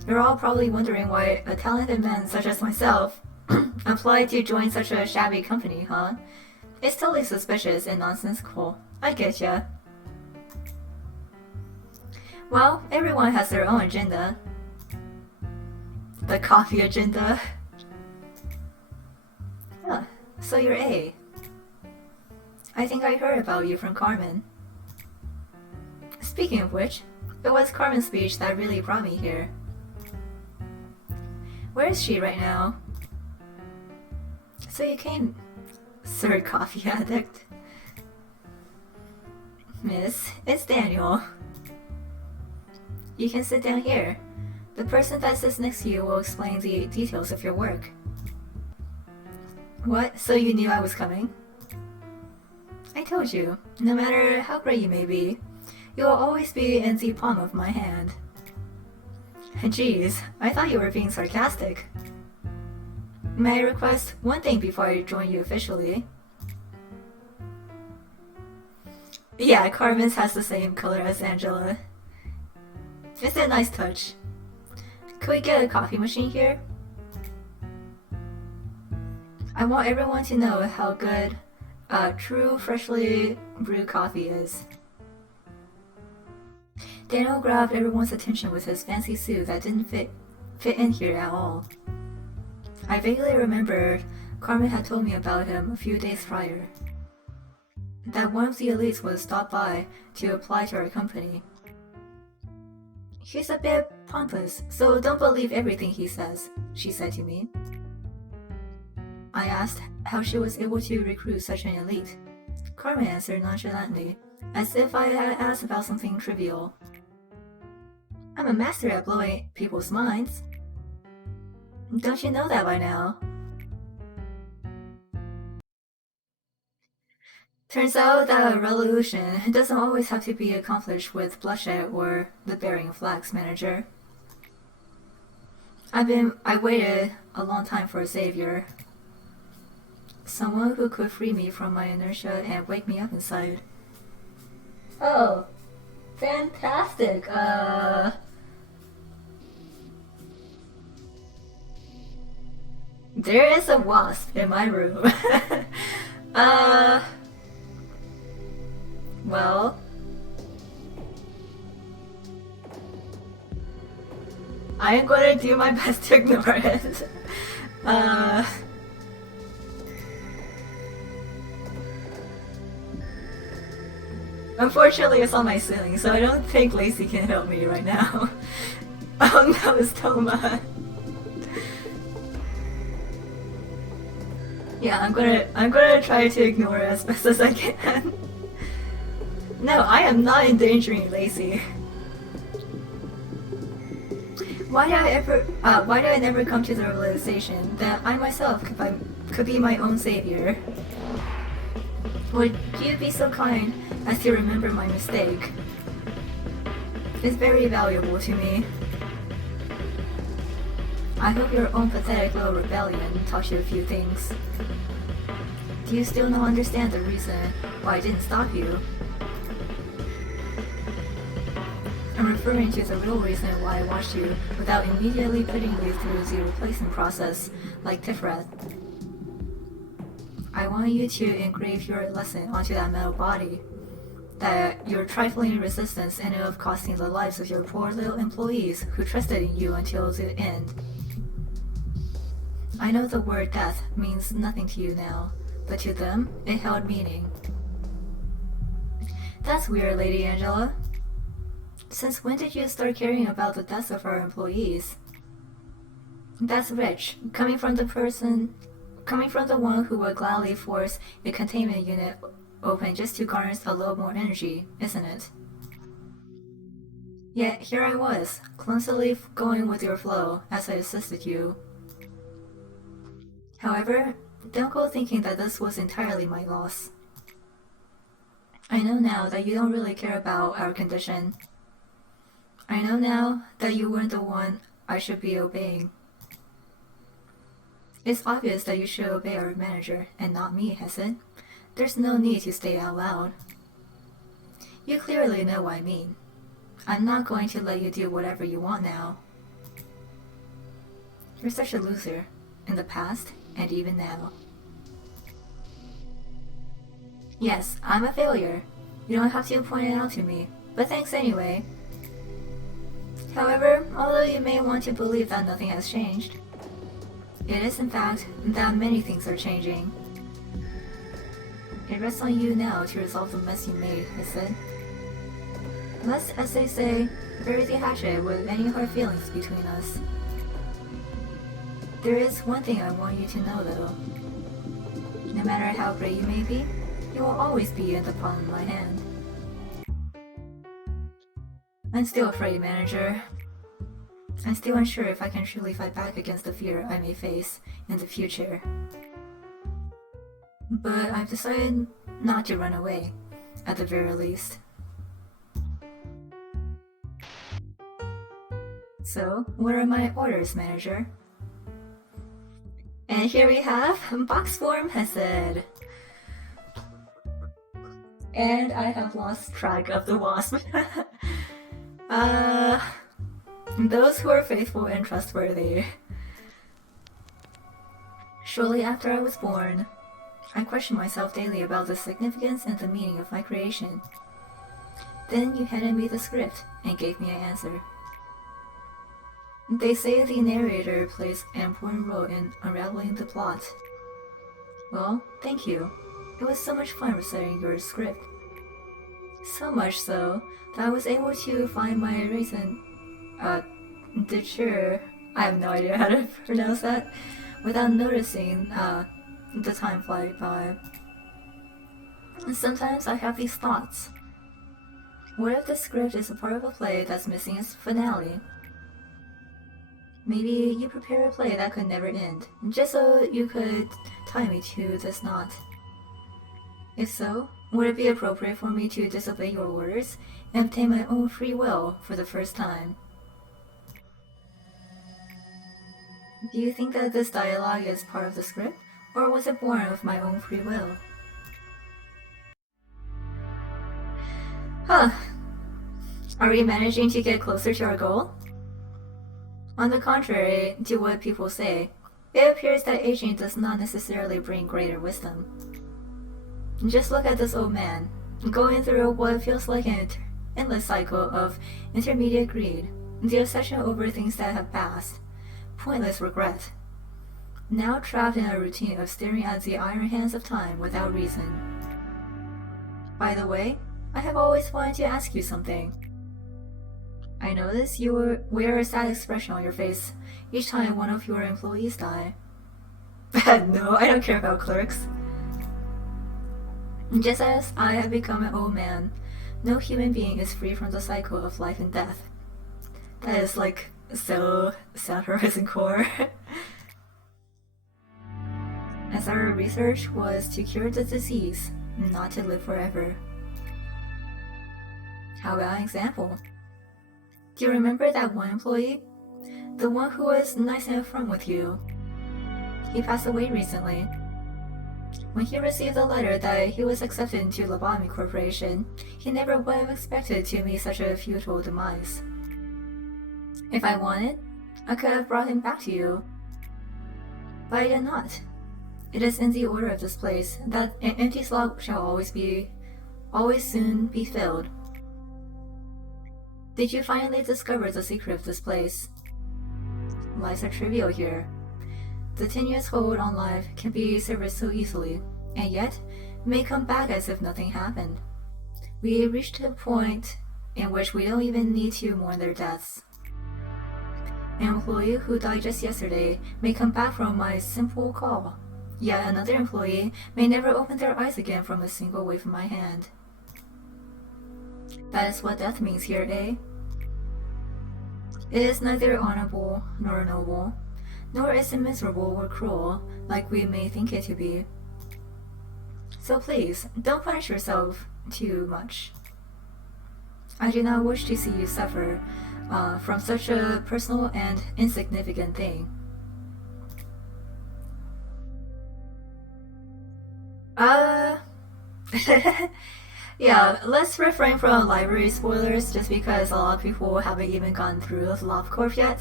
You're all probably wondering why a talented man such as myself applied to join such a shabby company, huh? It's totally suspicious and nonsensical. I get ya. Well, everyone has their own agenda. The coffee agenda. Huh, so you're A. I think I heard about you from Carmen. Speaking of which, it was Carmen's speech that really brought me here. Where is she right now? So you came, Sir Coffee Addict. Miss, it's Daniel. You can sit down here. The person that sits next to you will explain the details of your work. What? So you knew I was coming? I told you, no matter how great you may be, you will always be in the palm of my hand. Jeez, I thought you were being sarcastic. May I request one thing before I join you officially? Yeah, Carmen's has the same color as Angela. It's a nice touch. Could we get a coffee machine here? I want everyone to know how good true freshly brewed coffee is. Daniel grabbed everyone's attention with his fancy suit that didn't fit in here at all. I vaguely remembered Carmen had told me about him a few days prior. That one of the elites was stopped by to apply to our company. He's a bit pompous, so don't believe everything he says, she said to me. I asked how she was able to recruit such an elite. Carmen answered nonchalantly, as if I had asked about something trivial. I'm a master at blowing people's minds. Don't you know that by now? Turns out that a revolution doesn't always have to be accomplished with bloodshed or the bearing of flags, manager. I waited a long time for a savior. Someone who could free me from my inertia and wake me up inside. Oh, fantastic. There is a wasp in my room. Well, I am going to do my best to ignore it. Unfortunately, it's on my ceiling, so I don't think Lacey can help me right now. Oh no, it's Toma. Yeah, I'm gonna try to ignore it as best as I can. No, I am not endangering Lacey. Why do I never come to the realization that I myself could be my own savior? Would you be so kind as to remember my mistake? It's very valuable to me. I hope your own pathetic little rebellion taught you a few things. Do you still not understand the reason why I didn't stop you? I'm referring to the real reason why I watched you without immediately putting you through the replacement process like Tiferet. I want you to engrave your lesson onto that metal body, that your trifling resistance ended up costing the lives of your poor little employees who trusted in you until the end. I know the word death means nothing to you now, but to them, it held meaning. That's weird, Lady Angela. Since when did you start caring about the deaths of our employees? That's rich, coming from the one who would gladly force a containment unit open just to garner a little more energy, isn't it? Yet here I was, clumsily going with your flow as I assisted you. However, don't go thinking that this was entirely my loss. I know now that you don't really care about our condition. I know now that you weren't the one I should be obeying. It's obvious that you should obey our manager and not me, has it? There's no need to say out loud. You clearly know what I mean. I'm not going to let you do whatever you want now. You're such a loser, in the past and even now. Yes, I'm a failure. You don't have to point it out to me, but thanks anyway. However, although you may want to believe that nothing has changed, it is in fact that many things are changing. It rests on you now to resolve the mess you made, is it? Let's, as they say, bury the hatchet with any hard feelings between us. There is one thing I want you to know though. No matter how great you may be, you will always be in the palm of my hand. I'm still afraid, Manager. I'm still unsure if I can truly fight back against the fear I may face in the future. But I've decided not to run away, at the very least. So, what are my orders, Manager? And here we have Box Form Hesed. And I have lost track of the wasp. Those who are faithful and trustworthy. Shortly after I was born, I questioned myself daily about the significance and the meaning of my creation. Then you handed me the script and gave me an answer. They say the narrator plays an important role in unraveling the plot. Well, thank you. It was so much fun reciting your script. So much so that I was able to find my reason, Dechir, I have no idea how to pronounce that, without noticing the time fly by. And sometimes I have these thoughts. What if the script is a part of a play that's missing its finale? Maybe you prepare a play that could never end, just so you could tie me to this knot. If so, would it be appropriate for me to disobey your orders and obtain my own free will for the first time? Do you think that this dialogue is part of the script, or was it born of my own free will? Huh. Are we managing to get closer to our goal? On the contrary to what people say, it appears that aging does not necessarily bring greater wisdom. Just look at this old man, going through what feels like an endless cycle of intermediate greed, The obsession over things that have passed. Pointless regret. Now trapped in a routine of staring at the iron hands of time without reason. By the way, I have always wanted to ask you something. I notice you wear a sad expression on your face each time one of your employees die. No, I don't care about clerks. Just as I have become an old man, no human being is free from the cycle of life and death. That is like so satirizing core. As our research was to cure the disease, not to live forever. How about an example? Do you remember that one employee? The one who was nice and upfront with you. He passed away recently. When he received the letter that he was accepted into Lobotomy Corporation, he never would have expected to meet such a futile demise. If I wanted, I could have brought him back to you. But I did not. It is in the order of this place that an empty slot shall always soon be filled. Did you finally discover the secret of this place? Lives are trivial here. The tenuous hold on life can be severed so easily, and yet may come back as if nothing happened. We reached a point in which we don't even need to mourn their deaths. An employee who died just yesterday may come back from my simple call, yet another employee may never open their eyes again from a single wave of my hand. That is what death means here, eh? It is neither honorable nor noble, nor is it miserable or cruel like we may think it to be. So please, don't punish yourself too much. I do not wish to see you suffer from such a personal and insignificant thing. Yeah, let's refrain from library spoilers just because a lot of people haven't even gone through the Lobotomy Corp yet.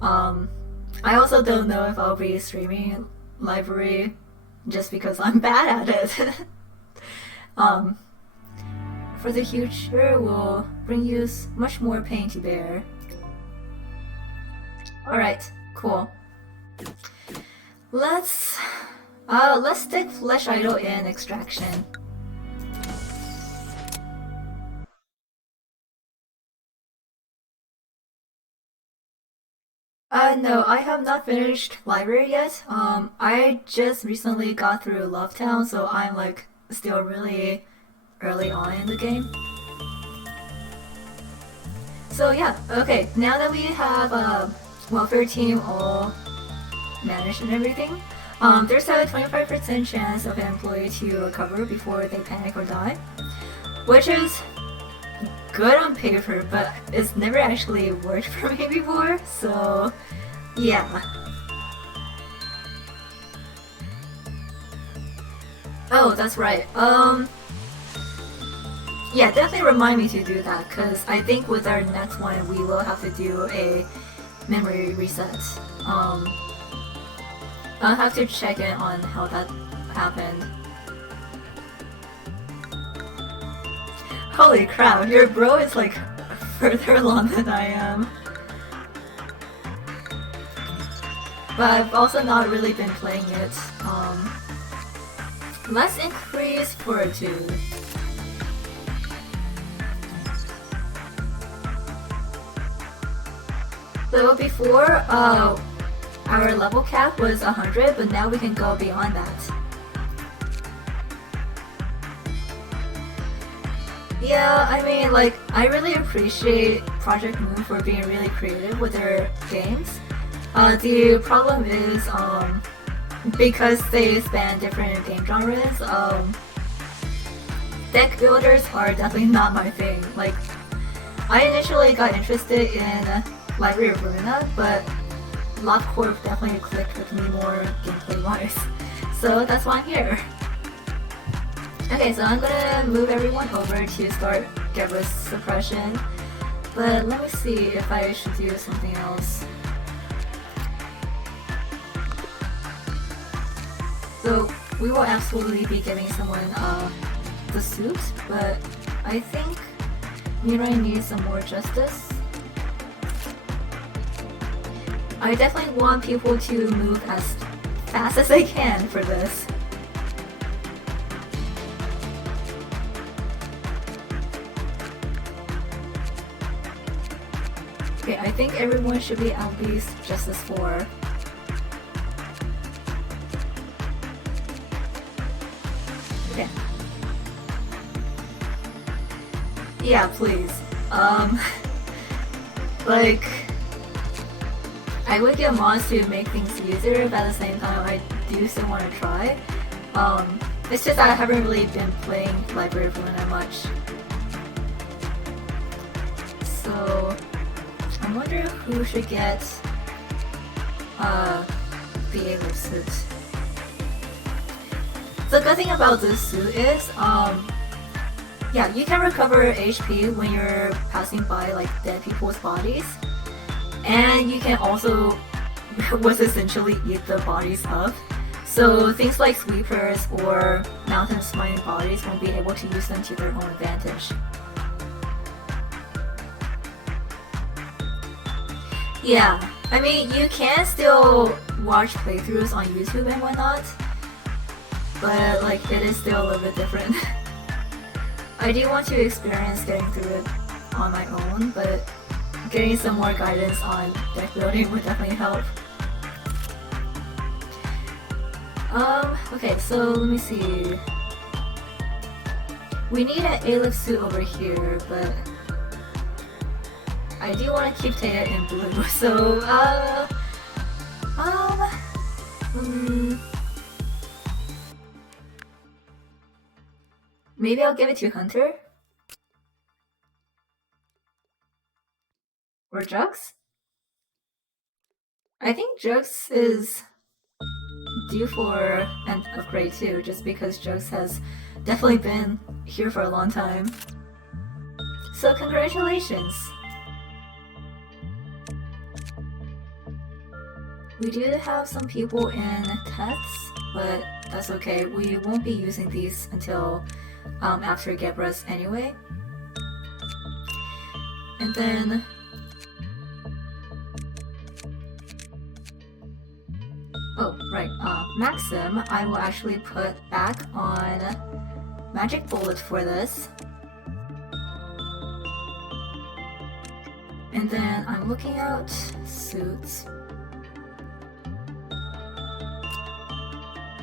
I also don't know if I'll be streaming library just because I'm bad at it. For the future will bring you much more pain to bear. Alright, cool. Let's stick Flesh Idol in Extraction. No, I have not finished library yet. I just recently got through Lovetown, so I'm like still really early on in the game. So yeah, okay, now that we have welfare team all managed and everything, there's a 25% chance of an employee to recover before they panic or die, which is good on paper, but it's never actually worked for me before, so yeah. Oh, that's right. Yeah, definitely remind me to do that, because I think with our next one we will have to do a memory reset. I'll have to check in on how that happened. Holy crap, your bro is like further along than I am. But I've also not really been playing it. Let's increase fortitude. So before, our level cap was 100, but now we can go beyond that. Yeah, I mean, like, I really appreciate Project Moon for being really creative with their games. The problem is, because they span different game genres, deck builders are definitely not my thing. Like, I initially got interested in Library of Ruina, but Lobotomy Corp definitely clicked with me more gameplay-wise. So that's why I'm here. Okay, so I'm gonna move everyone over to start get with Suppression, but let me see if I should do something else. So we will absolutely be giving someone the suit, but I think Mirai needs some more justice. I definitely want people to move as fast as they can for this. Okay, I think everyone should be at least Justice 4. Okay. Yeah, please. Like, I would get mods to make things easier, but at the same time, I do still want to try. It's just that I haven't really been playing Library of Ruin that much. So, I wonder who should get the A-list suit. The good thing about this suit is, yeah, you can recover HP when you're passing by like dead people's bodies, and you can also was essentially eat the bodies up. So things like sweepers or mountain smiting bodies won't be able to use them to their own advantage. Yeah, I mean, you can still watch playthroughs on YouTube and whatnot, but like it is still a little bit different. I do want to experience getting through it on my own, but getting some more guidance on deck building would definitely help. Okay, so let me see. We need an A-lift suit over here, but I do want to keep Taya in blue, so maybe I'll give it to Hunter? Or Jux? I think Jux is due for an upgrade too, just because Jux has definitely been here for a long time. So congratulations! We do have some people in tests, but that's okay. We won't be using these until after Gebra's anyway. And then oh, right, Maxim, I will actually put back on Magic Bullet for this. And then I'm looking out suits.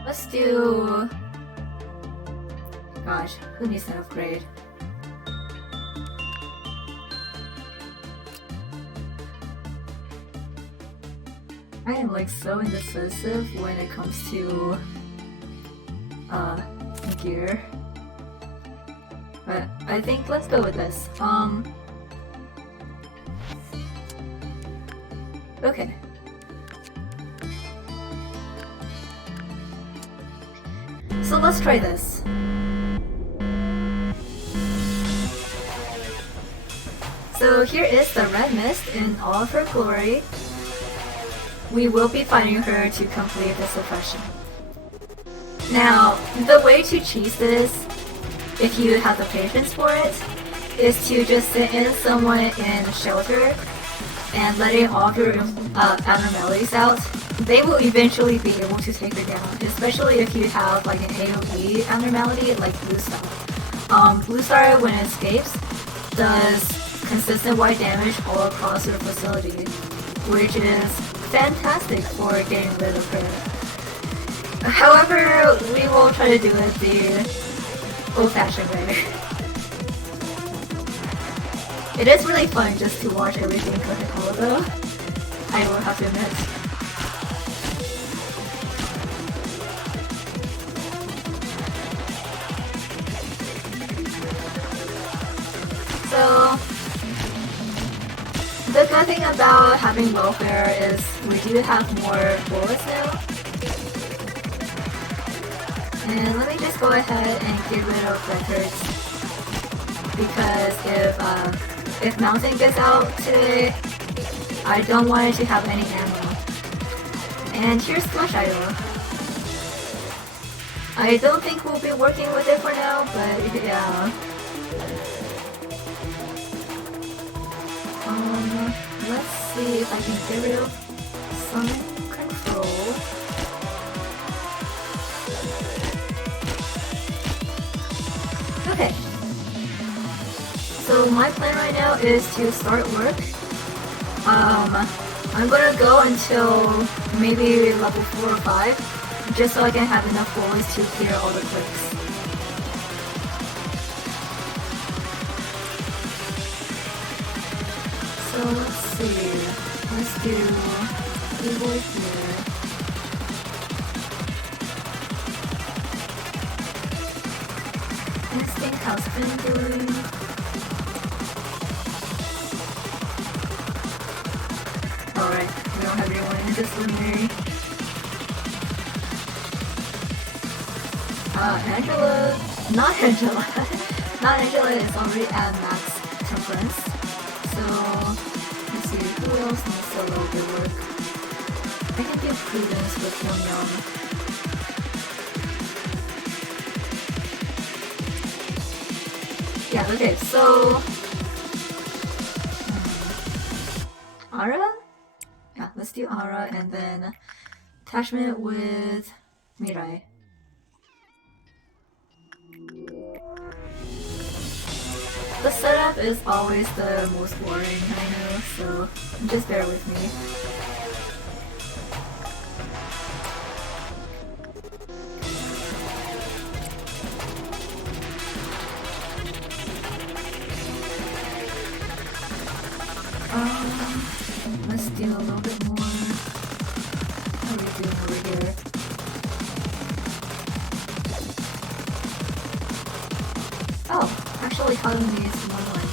Let's do... Gosh, who needs an upgrade? I am like so indecisive when it comes to gear. But I think let's go with this. Okay. So let's try this. So here is the Red Mist in all of her glory. We will be fighting her to complete the suppression. Now, the way to cheese this, if you have the patience for it, is to just sit in someone in shelter and letting all of your abnormalities out. They will eventually be able to take her down, especially if you have like an AoE abnormality like Blue Star. Blue Star, when it escapes, does consistent white damage all across your facility, which is fantastic for getting rid of her. However, we will try to do it the old-fashioned way. It is really fun just to watch everything go to hell though, I will have to admit. So, the good thing about having welfare is we do have more bullets now. And let me just go ahead and get rid of records, because if Mountain gets out today, I don't want it to have any ammo. And here's Flush Idol. I don't think we'll be working with it for now, but yeah. Let's see if I can get rid of Summon control. Okay. So my plan right now is to start work. I'm gonna go until maybe level 4 or 5, just so I can have enough boys to clear all the clicks. So let's see. Let's do evil here. Instinct has been doing. Alright, we don't have anyone in disciplinary. Angela. Not Angela. Not Angela is already at max temperance. So, let's see, who else needs a little bit work? I can give Prudence with Young. Yeah, okay, so... Ara? Yeah, let's do Ara and then attachment with Mirai. The setup is always the most boring, I know, so just bear with me. Let's do a little bit more. How are we doing over here? Oh, actually Cotton needs one more.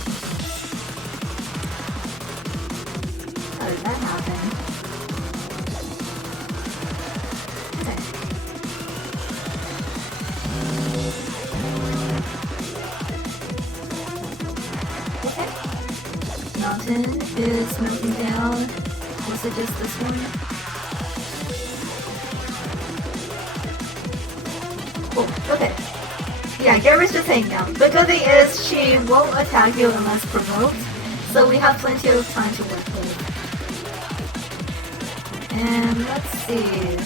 How did that happen? Okay. Okay. Mountain is moving down. Was it just this one? Oh, okay. Yeah, Garrett's just hanging out. The good thing is she won't attack you unless provoked, so we have plenty of time to work with. And let's see.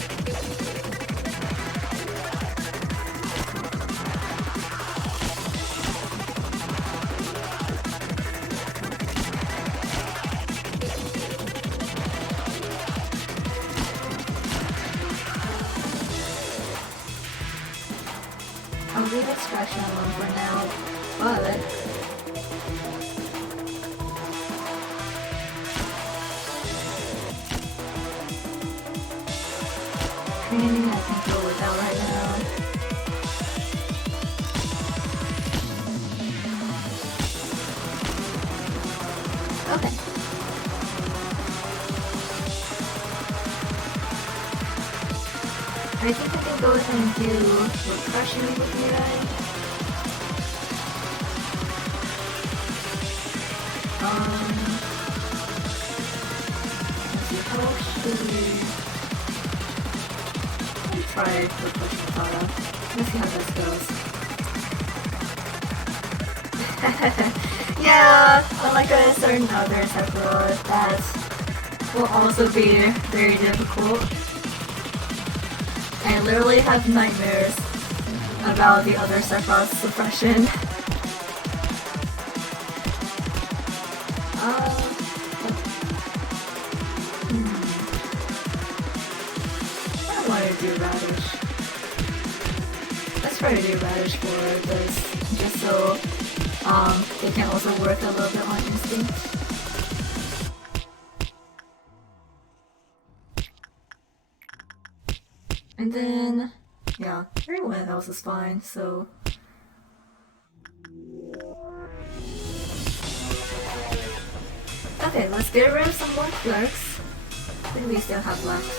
I'll leave extraction alone for now, but training I can go without right now. Okay. I think I can go ahead and do repression with Mirai. Let's see, how should we... Let me try repression with Tara. Let's see how this goes. Yeah, unlike a certain other Sephiroth, that will also be very difficult. I literally have nightmares about the other Sephiroth's suppression. I want to do Radish. Let's try to do Radish for this, just so they can also work a little bit on instinct. And then, yeah, everyone else is fine, so... Okay, let's get rid of some more clerks. What do we still have left?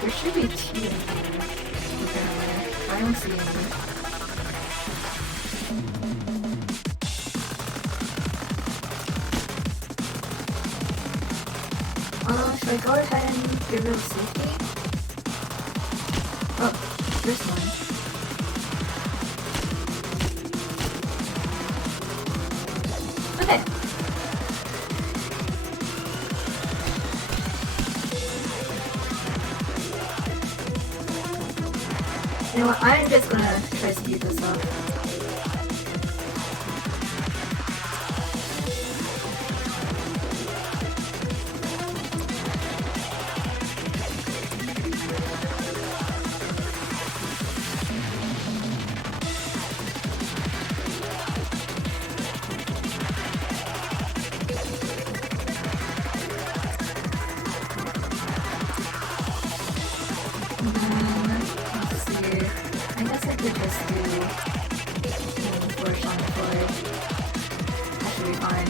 There should be 2 in here, apparently. I don't see any. Should I go ahead and get rid of safety? Oh, this one. Okay. You know what, I'm just gonna try to speed this up. Let's see. I guess I could just do for Shaman Floyd. That should be fine.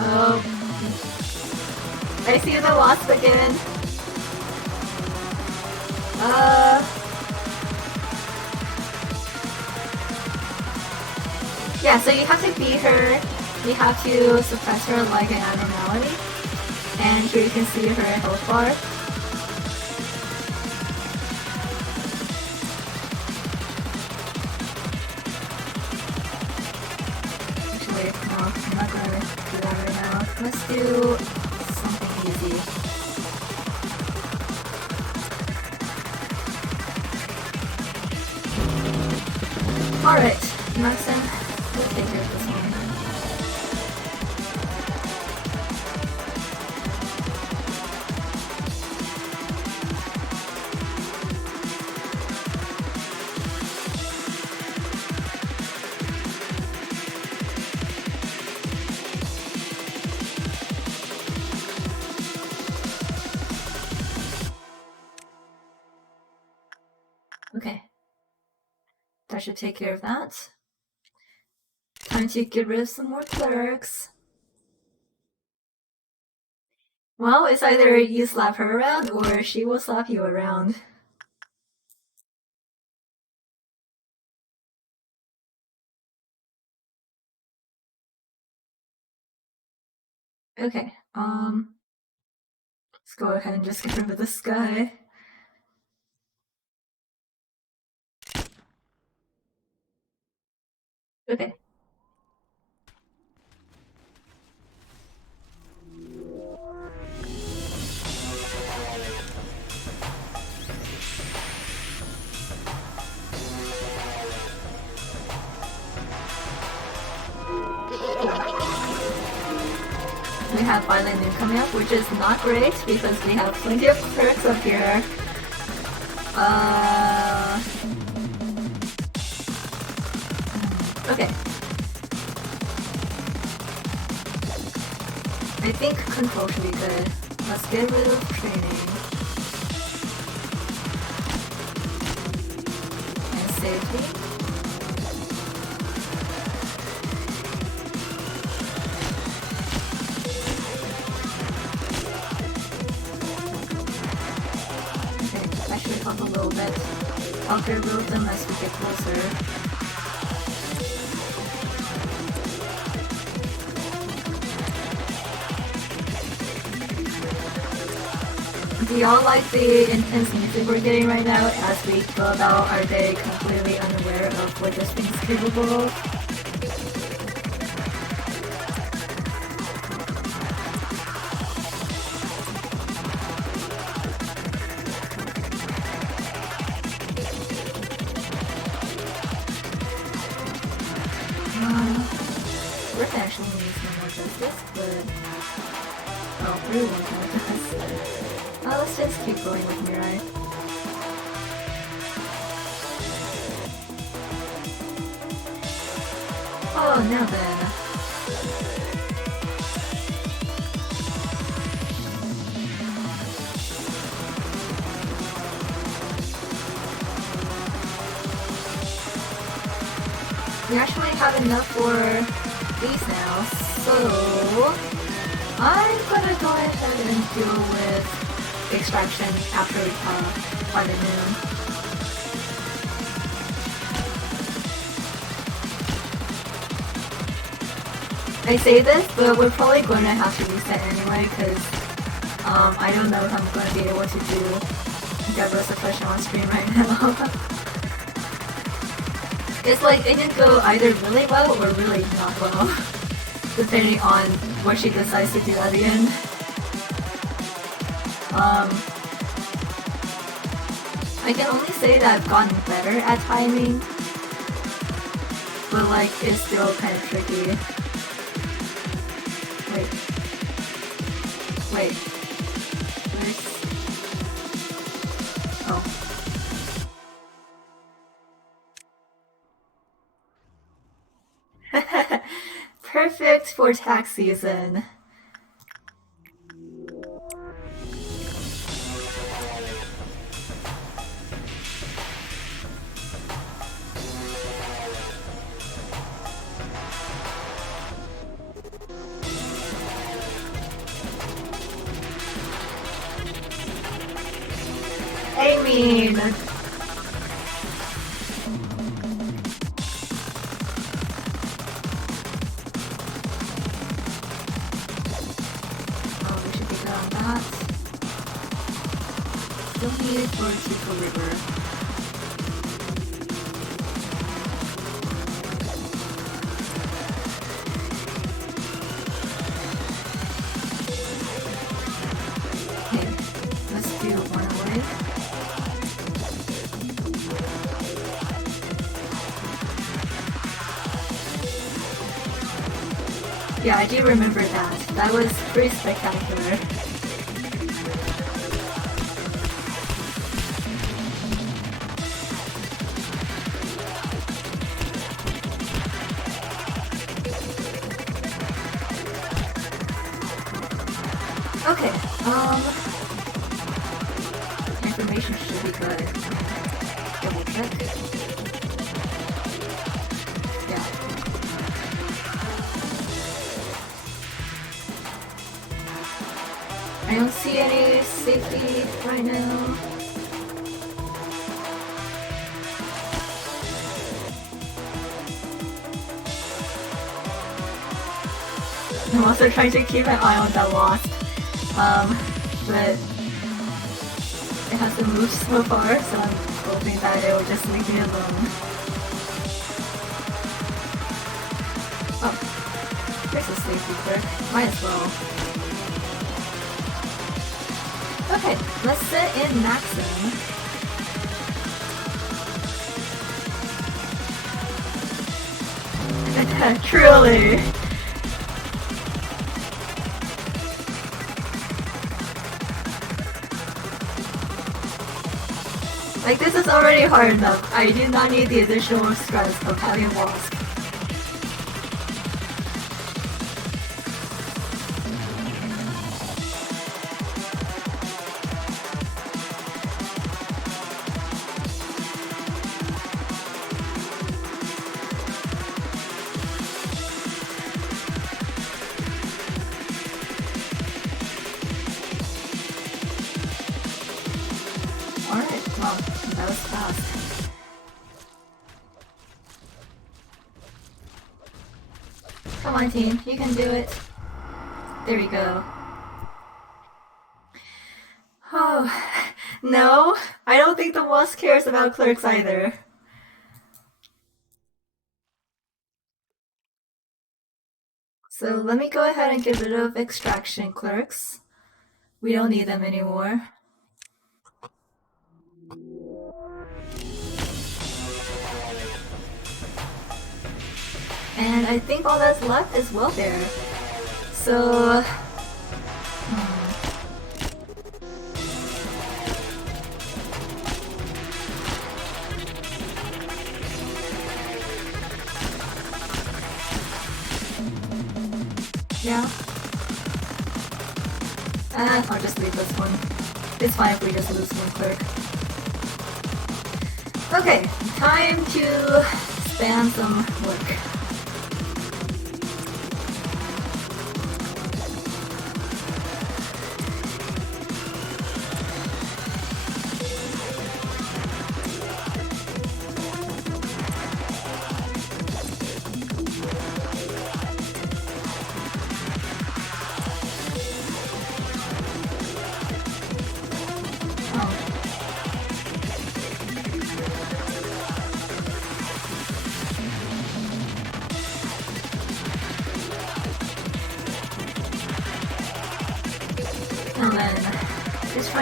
Oh. I see the wasp again. Yeah, so you have to beat her. You have to suppress her like an abnormality. And here you can see her health bar. Actually, no, I'm not gonna do that right now. Let's do something easy. Alright, Maxim, we'll take care of this one. Okay. That should take care of that. Time to get rid of some more clerics. Well, it's either you slap her around or she will slap you around. Okay, let's go ahead and just get rid of this guy. Okay. We have Violent Noon coming up, which is not great because we have plenty of clerics up here. Okay. I think control should be good. Let's get rid of training. And safety. Up a little bit. I'll get rid of them as we get closer. Do y'all like the intense music we're getting right now as we go about our day completely unaware of what this thing's capable of? Rick actually needs no more justice, but... well, everyone kind of does. Let's just keep going with Mirai. Oh, now then. We actually have enough for these now, so I'm gonna go ahead and deal with extraction after Violent Noon. I say this, but we're probably going to have to reset anyway, because I don't know if I'm going to be able to do Deborah suppression on stream right now. It's like, it can go either really well or really not well, depending on what she decides to do at the end. I can only say that I've gotten better at timing, but like, it's still kind of tricky. Wait. Where's... Oh. Perfect for tax season. I mean... Oh, we should be good on that. Still needed for Tico River. Okay, let's do one away. Yeah, I do remember that. That was pretty spectacular. Okay, information should be good. Double check. Yeah. I don't see any safety right now. I'm also trying to keep an eye on that lost. But it hasn't moved so far, so I'm hoping that it will just leave me alone. Oh, there's a safety clerk. Might as well. Okay, let's set in Maxim. Truly! Like, this is already hard enough. I do not need the additional stress of having a wasp. Alright, well, that was fast. Come on, team, you can do it. There we go. Oh, no, I don't think the wasp cares about clerks either. So let me go ahead and get rid of extraction clerks. We don't need them anymore. And I think all that's left is welfare. So... Yeah. I'll just leave this one. It's fine if we just lose one clerk. Okay, time to spam some work.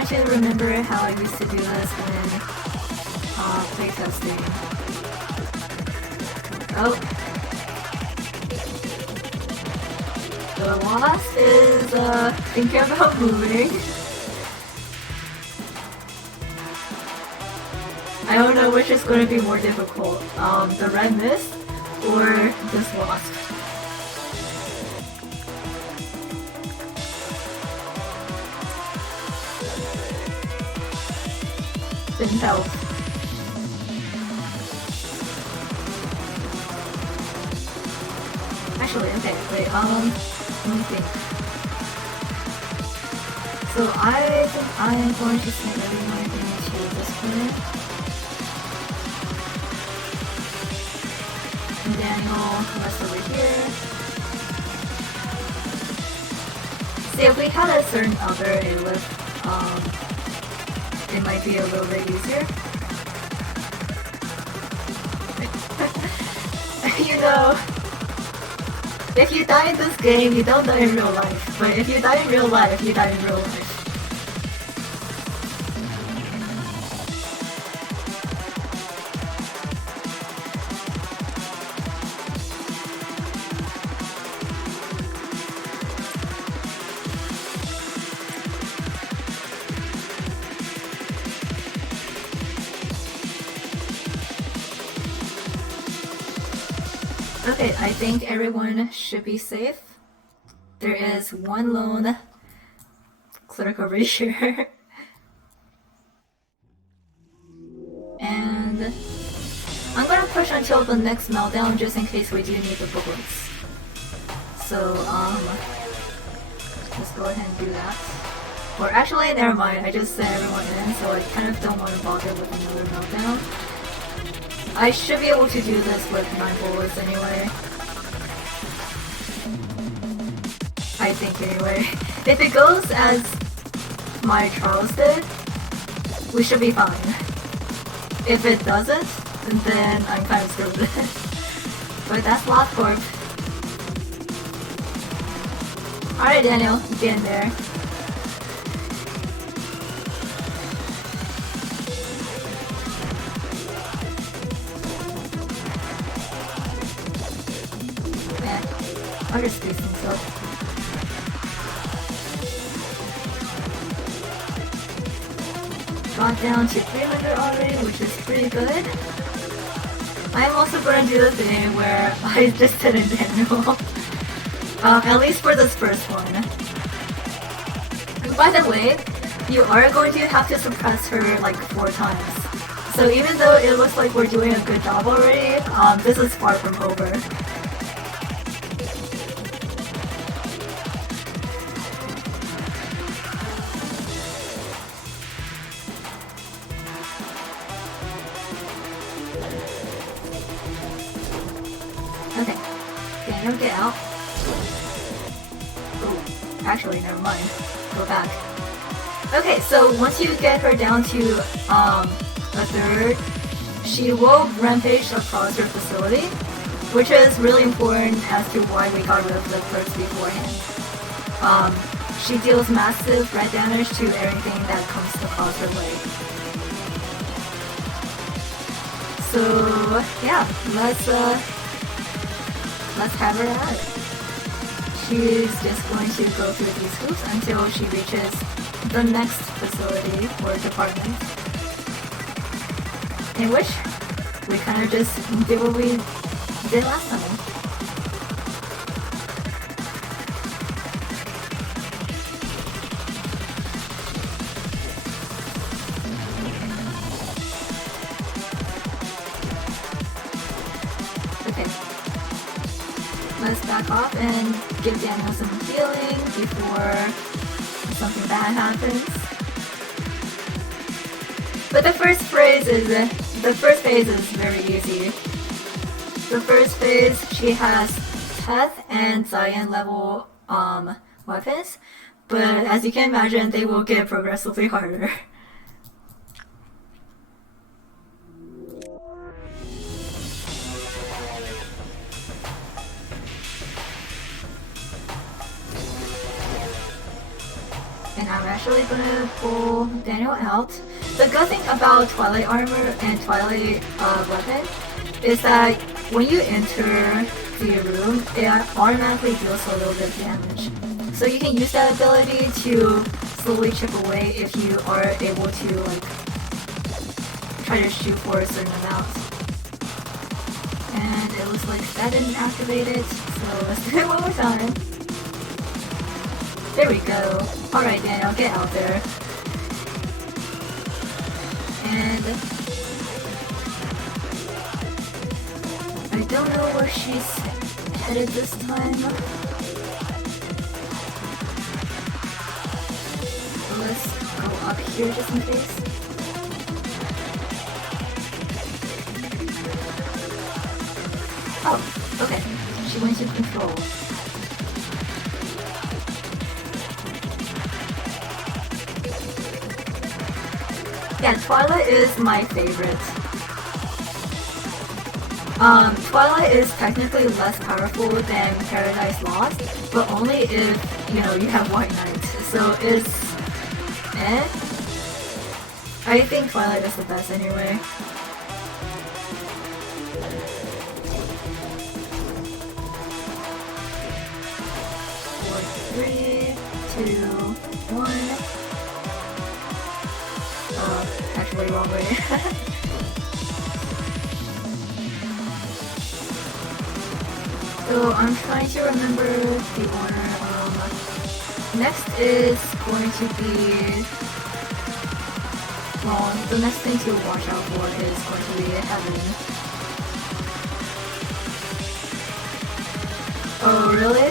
trying to remember how I used to do this in playtesting. Oh. The wasp is thinking about moving. I don't know which is going to be more difficult, the red mist or this wasp. Didn't help. Actually, okay, wait, let me think. So I think I am going to send everyone into this planet. And Daniel, rest over here. See, if we had a certain other, it might be a little bit easier. You know, if you die in this game, you don't die in real life. But if you die in real life, you die in real life. Okay, I think everyone should be safe. There is one lone clerk over here. And I'm gonna push until the next meltdown just in case we do need the bullets. So, let's go ahead and do that. Or actually, never mind, I just sent everyone in, so I kind of don't want to bother with another meltdown. I should be able to do this with 9 bullets anyway. I think anyway. If it goes as my Charles did, we should be fine. If it doesn't, then I'm kind of screwed. But that's Lobotomy. Alright Daniel, get in there. I'll just space himself. Got down to 300 already, which is pretty good. I'm also going to do the thing where I just hit a Daniel. At least for this first one. By the way, you are going to have to suppress her like 4 times. So even though it looks like we're doing a good job already, this is far from over. Okay, Daniel, get out. Oh, actually, never mind. Go back. Okay, so once you get her down to a third, she will rampage across your facility, which is really important as to why we got rid of the perks beforehand. She deals massive red damage to everything that comes across her way. So yeah, let's have her at it. She's just going to go through these hoops until she reaches the next facility or department, in which we kind of just did what we did last time. Okay. Let's back off and give Daniel some healing before something bad happens. But the first phase is very easy. The first phase, she has Teth and Cyan level weapons, but as you can imagine, they will get progressively harder. and I'm actually gonna pull Daniel out. The good thing about Twilight armor and Twilight weapon is that when you enter the room, it automatically deals a little bit of damage. So you can use that ability to slowly chip away if you are able to like try to shoot for a certain amount. And it looks like that didn't activate it, so let's do it one more time. There we go. Alright Daniel, get out there. And I don't know where she's headed this time. Let's go up here just in case. Oh, okay. She went to control. Yeah, Twilight is my favorite. Twilight is technically less powerful than Paradise Lost, but only if, you know, you have White Knight. So it's I think Twilight is the best anyway. Four, three, two, one. Actually wrong way. So I'm trying to remember the order. Next is going to be, well, the next thing to watch out for is going to be Heaven. Oh, really?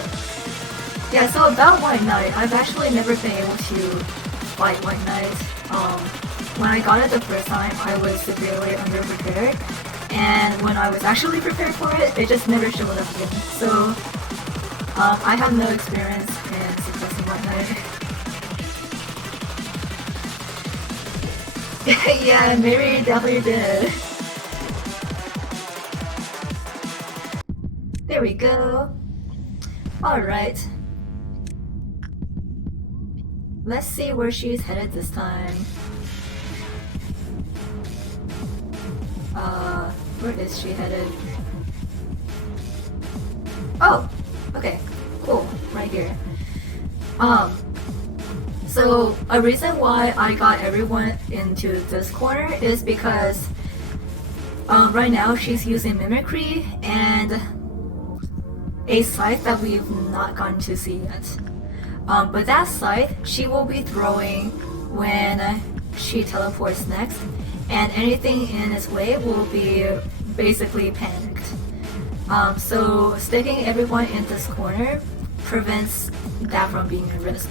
Yeah, so about White Knight, I've actually never been able to fight White Knight. When I got it the first time, I was severely underprepared, and when I was actually prepared for it, it just never showed up again. So, I have no experience in suppressing White Knight. Yeah, Mary definitely did. There we go. Alright. Let's see where she's headed this time. Where is she headed? Oh! Okay, cool. Right here. So a reason why I got everyone into this corner is because right now she's using Mimicry and a scythe that we've not gotten to see yet. But that scythe she will be throwing when she teleports next, and anything in its way will be basically panicked. So sticking everyone in this corner prevents that from being a risk.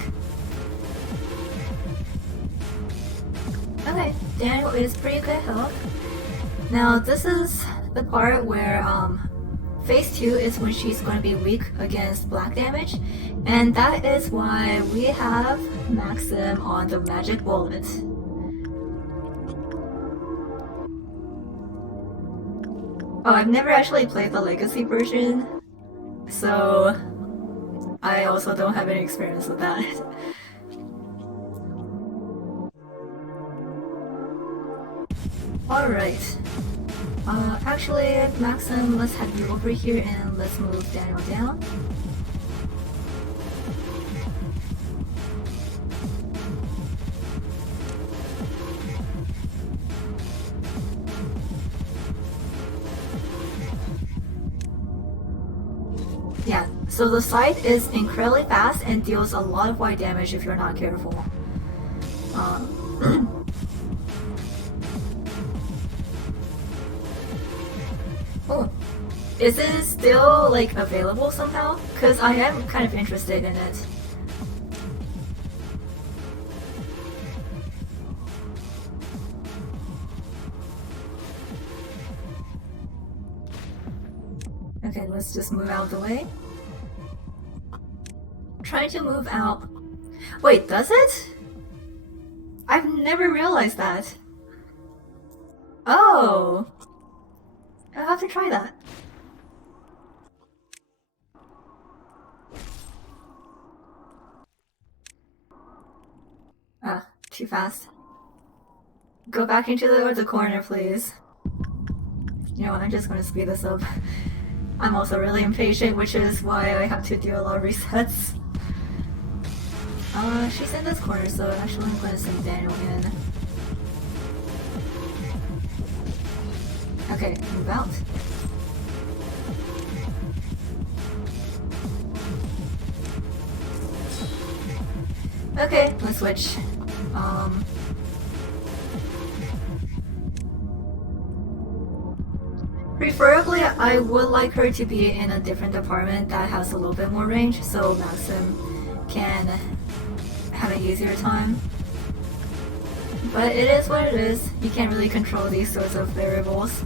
Okay, Daniel is pretty good health. Now this is the part where phase 2 is when she's going to be weak against black damage, and that is why we have Maxim on the magic bullet. Oh, I've never actually played the Legacy version, so I also don't have any experience with that. Alright. Actually, Maxim, let's have you over here and let's move Daniel down. Yeah, so the scythe is incredibly fast and deals a lot of white damage if you're not careful. Oh, is it still like available somehow? Because I am kind of interested in it. Okay, let's just move out of the way. Trying to move out. Wait, does it? I've never realized that. Oh! I'll have to try that. too fast. Go back into the corner, please. You know what, I'm just gonna speed this up. I'm also really impatient, which is why I have to do a lot of resets. She's in this corner, so actually I'm gonna send Daniel in. Okay, move out. Okay, let's switch. Preferably, I would like her to be in a different department that has a little bit more range, so Maxim can have an easier time. But it is what it is. You can't really control these sorts of variables.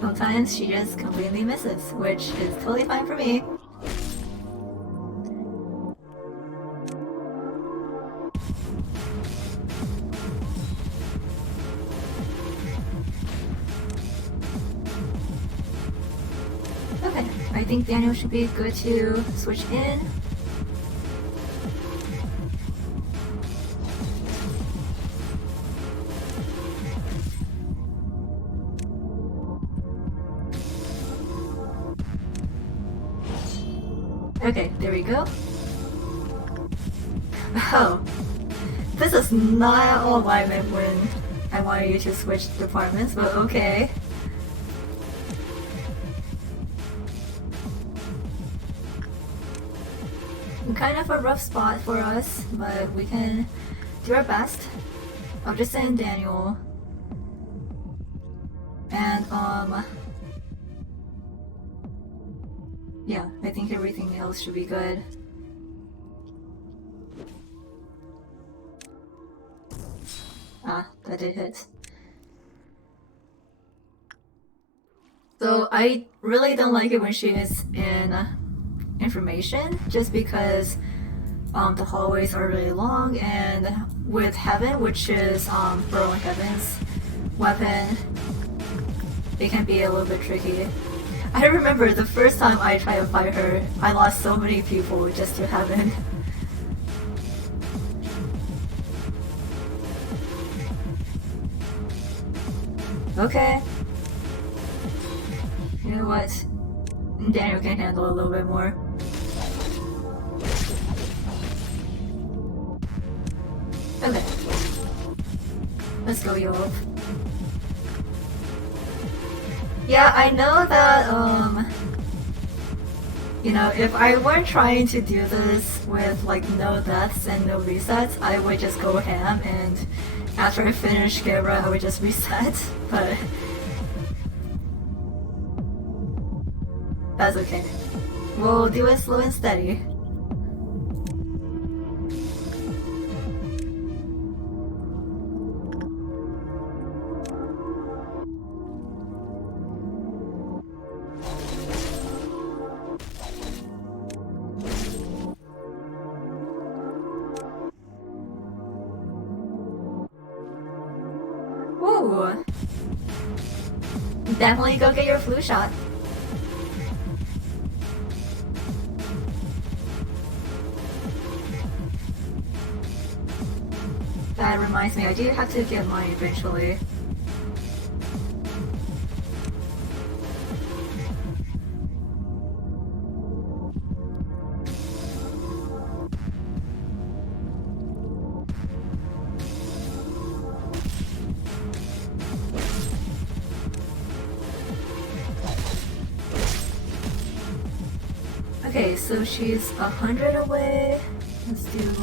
Sometimes she just completely misses, which is totally fine for me. Okay, I think Daniel should be good to switch in. Okay, there we go. Oh, this is not all I meant when I wanted you to switch departments, but okay. Kind of a rough spot for us, but we can do our best. I'll just send Daniel. And, yeah, I think everything else should be good. Ah, that did hit. So I really don't like it when she is in information, just because the hallways are really long, and with Heaven, which is Burrowing Heaven's weapon, it can be a little bit tricky. I remember the first time I tried to fight her, I lost so many people just to Heaven. Okay. You know what? Daniel can handle a little bit more. Okay. Let's go, Yolf. Yeah, I know that, you know, if I weren't trying to do this with, like, no deaths and no resets, I would just go ham, and after I finish Gebra, I would just reset, but that's okay. We'll do it slow and steady. Ooh. Definitely go get your flu shot. That reminds me, I do have to get mine eventually. Okay, so she's 100 away. Let's do...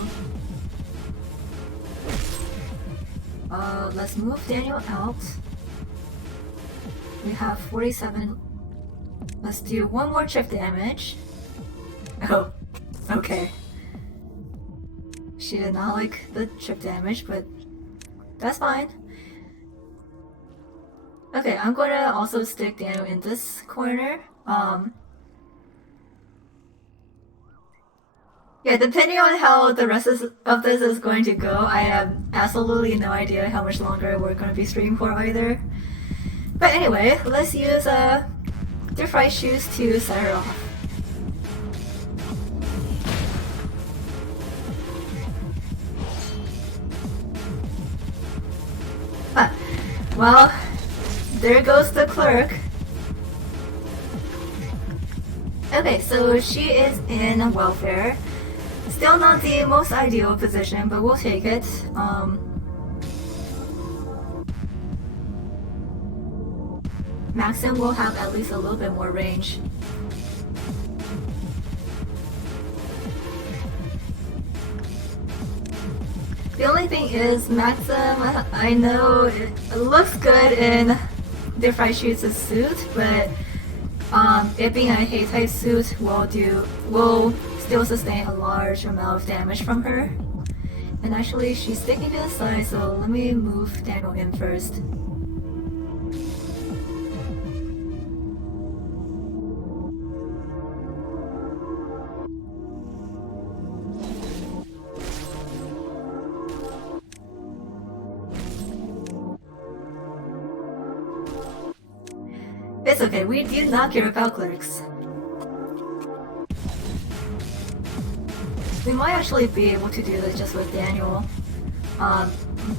let's move Daniel out. We have 47. Let's do one more chip damage. Oh, okay. she did not like the chip damage, but that's fine. Okay, I'm gonna also stick Daniel in this corner. Yeah, depending on how the rest of this is going to go, I have absolutely no idea how much longer we're going to be streaming for either. But anyway, let's use the fried shoes to set her off. Well, there goes the clerk. Okay, so she is in welfare. Still not the most ideal position, but we'll take it. Maxim will have at least a little bit more range. The only thing is, Maxim, I know it looks good in the fried shoes suit, but it being a hay-type suit will still sustain a large amount of damage from her. And actually, she's sticking to the side, so let me move Daniel in first. It's okay, we do not care about clerks. We might actually be able to do this just with Daniel.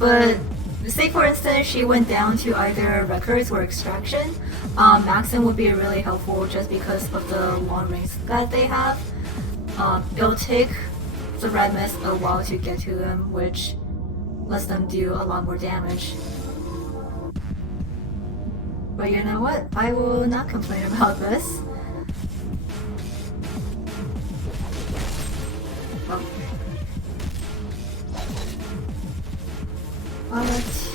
But say for instance she went down to either records or extraction, Maxim would be really helpful just because of the long range that they have. It'll take the red mist a while to get to them, which lets them do a lot more damage. But you know what? I will not complain about this. Oh.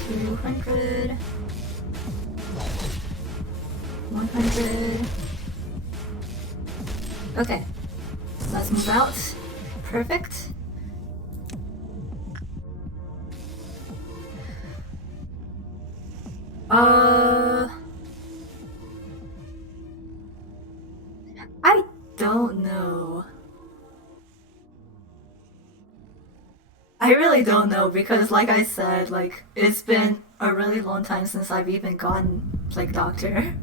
200. 100. Okay. Let's move out. Perfect. I don't know. I really don't know because like I said, like it's been a really long time since I've even gotten Plague Doctor.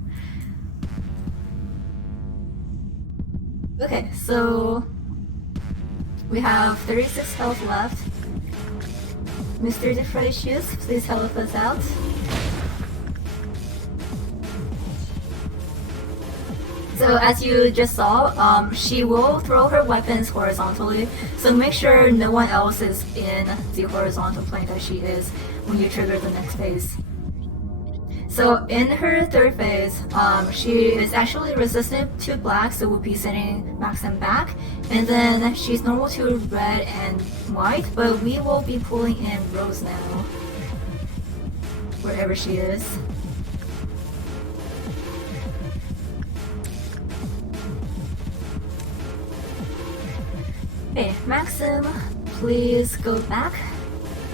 Okay, so we have 36 health left. Mr. Defratius, please help us out. So as you just saw, she will throw her weapons horizontally, so make sure no one else is in the horizontal plane that she is when you trigger the next phase. So in her third phase, she is actually resistant to black, so we'll be sending Maxim back, and then she's normal to red and white, but we will be pulling in Rose now, wherever she is. Okay, Maxim, please go back.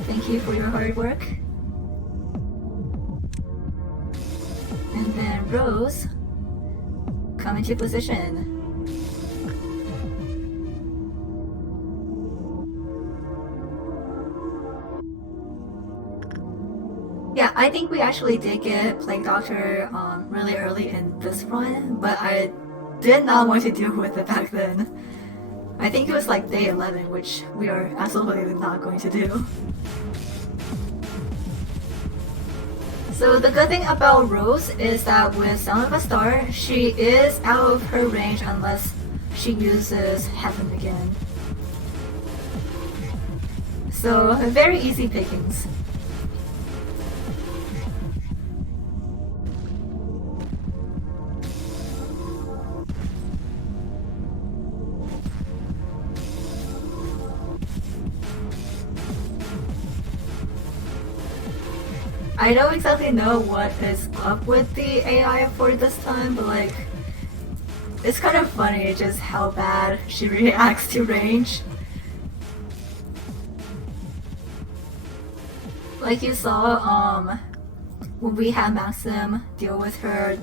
Thank you for your hard work. And then Rose, come into position. Yeah, I think we actually did get Plague Doctor really early in this run, but I did not want to deal with it back then. I think it was like day 11, which we are absolutely not going to do. So the good thing about Rose is that with Sound of a Star, she is out of her range unless she uses Heaven again. So very easy pickings. I don't exactly know what is up with the AI for this time, but like, it's kind of funny just how bad she reacts to range. like you saw, when we had Maxim deal with her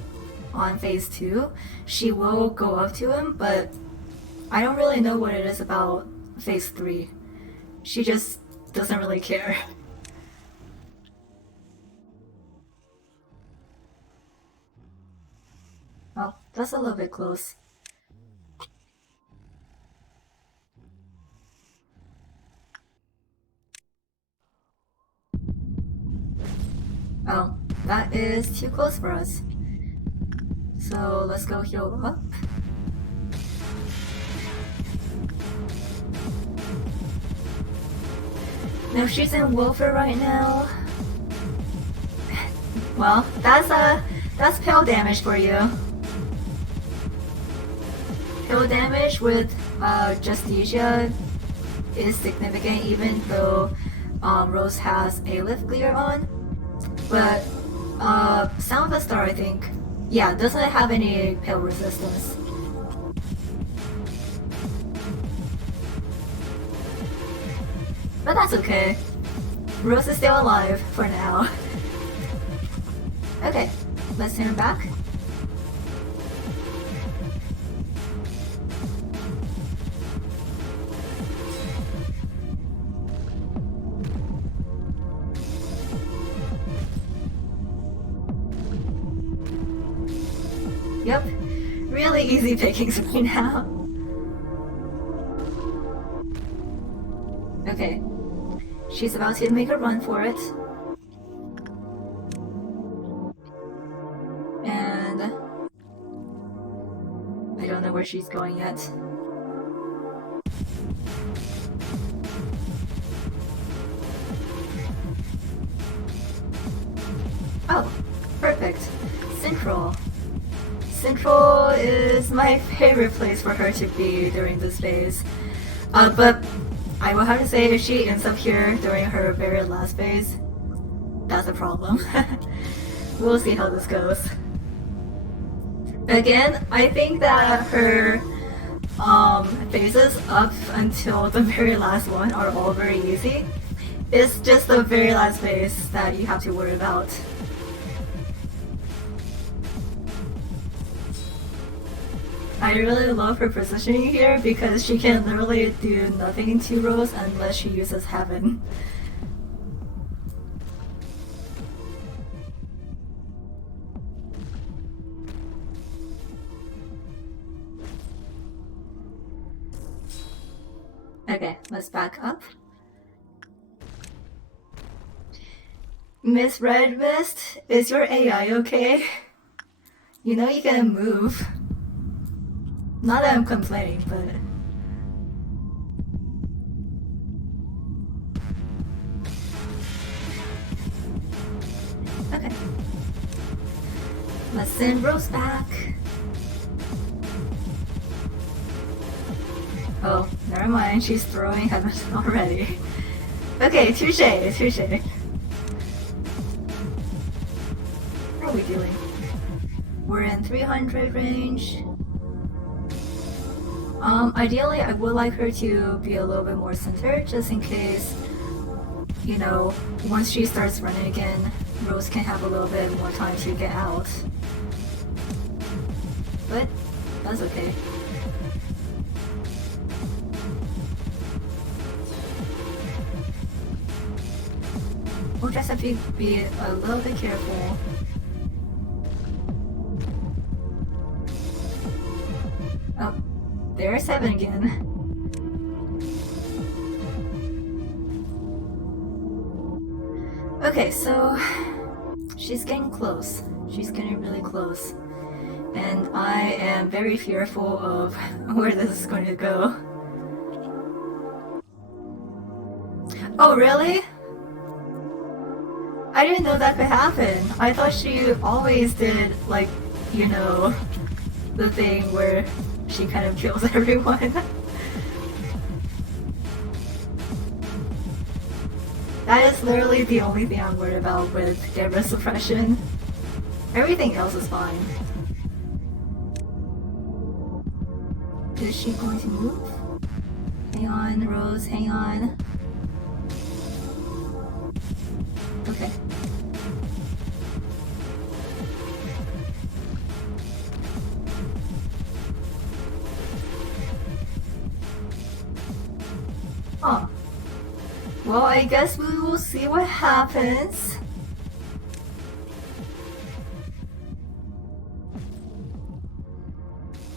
on phase 2, she will go up to him, but I don't really know what it is about phase 3. She just doesn't really care. Oh, that's a little bit close. Oh, that is too close for us. So let's go heal up. No, she's in Wilford right now. Well, that's pale damage for you. Pale damage with Justicia is significant, even though Rose has a lift clear on. But Sound of a Star, I think, yeah, doesn't have any pale resistance. But that's okay. Rose is still alive for now. Okay, let's turn back. Yep, really easy pickings right now. Okay, she's about to make a run for it. And I don't know where she's going yet. Oh, perfect. Central. Central is my favorite place for her to be during this phase. But I will have to say, if she ends up here during her very last phase, that's a problem. We'll see how this goes. Again, I think that her phases up until the very last one are all very easy. It's just the very last phase that you have to worry about. I really love her positioning here because she can literally do nothing to Rose unless she uses Heaven. Okay, let's back up. Miss Red Mist, is your AI okay? You know you can move. Not that I'm complaining, but... Okay. Let's send Rose back. Oh, never mind, she's throwing Heaven already. Okay, touche, touche. How are we doing? We're in 300 range. Ideally, I would like her to be a little bit more centered, just in case, you know, once she starts running again, Rose can have a little bit more time to get out. But that's okay. We'll just have to be a little bit careful. Oh. There's 7 again. Okay, so she's getting close. She's getting really close. And I am very fearful of where this is going to go. Oh, really? I didn't know that could happen. I thought she always did, like, you know, the thing where she kind of kills everyone. That is literally the only thing I'm worried about with Deborah's suppression. Everything else is fine. Is she going to move? Hang on, Rose, hang on. Okay. Huh. Well, I guess we will see what happens.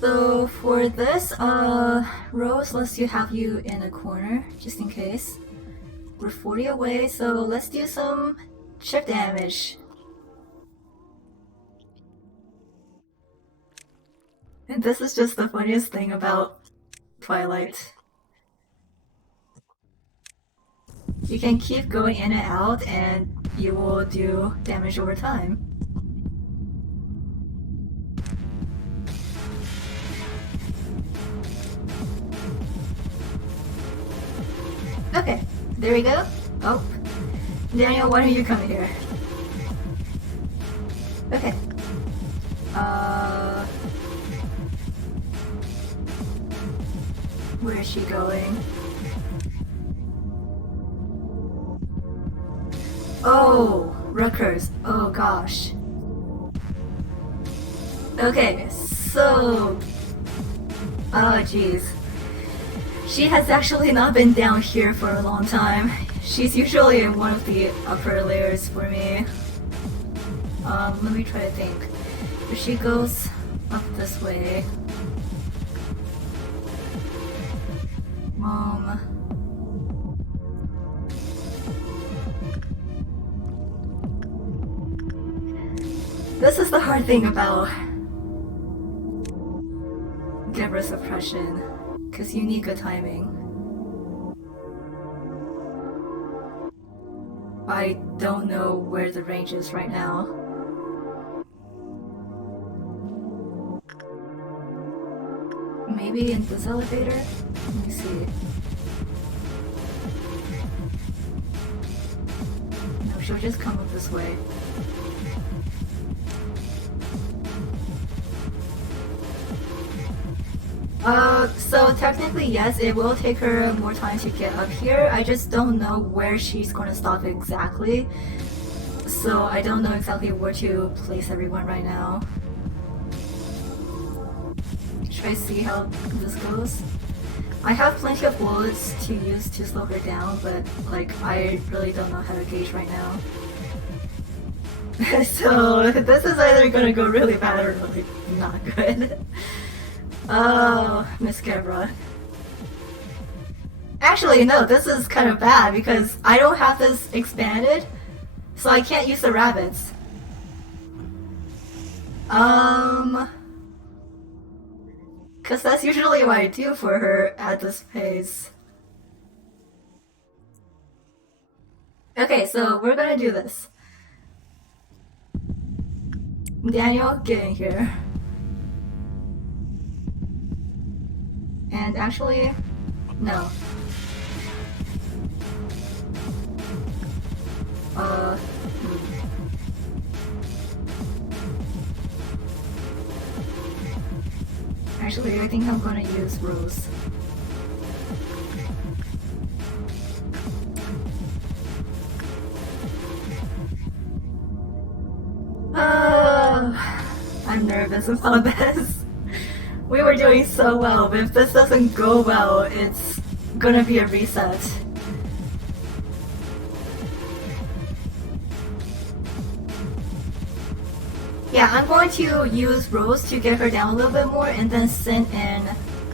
So for this, Rose, let's have you in a corner, just in case. We're 40 away, so let's do some chip damage. And this is just the funniest thing about Twilight. You can keep going in and out, and you will do damage over time. Okay, there we go. Oh, Daniel, why don't you come here? Okay. Where is she going? Oh, Rutgers. Oh gosh. Okay, so... Oh jeez. She has actually not been down here for a long time. She's usually in one of the upper layers for me. Let me try to think. If she goes up this way... This is the hard thing about Gebra suppression, because you need good timing. I don't know where the range is right now. Maybe in this elevator? Let me see. No, she'll just come up this way. So technically yes, it will take her more time to get up here. I just don't know where she's gonna stop exactly. So I don't know exactly where to place everyone right now. Should I see how this goes? I have plenty of bullets to use to slow her down, but like I really don't know how to gauge right now. So this is either gonna go really bad or really not good. Oh, Miss Gebra. Actually, no, this is kind of bad because I don't have this expanded, so I can't use the rabbits. Because that's usually what I do for her at this pace. Okay, so we're gonna do this. Daniel, get in here. And actually, no. Actually, I think I'm gonna use Rose. I'm nervous about this. We were doing so well, but if this doesn't go well, it's gonna be a reset. Yeah, I'm going to use Rose to get her down a little bit more and then send in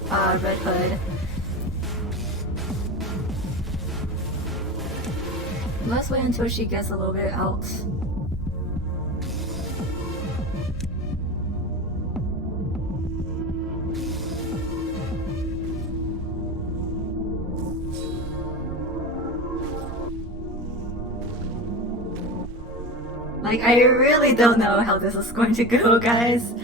Red Hood. Let's wait until she gets a little bit out. Like, I really don't know how this is going to go, guys.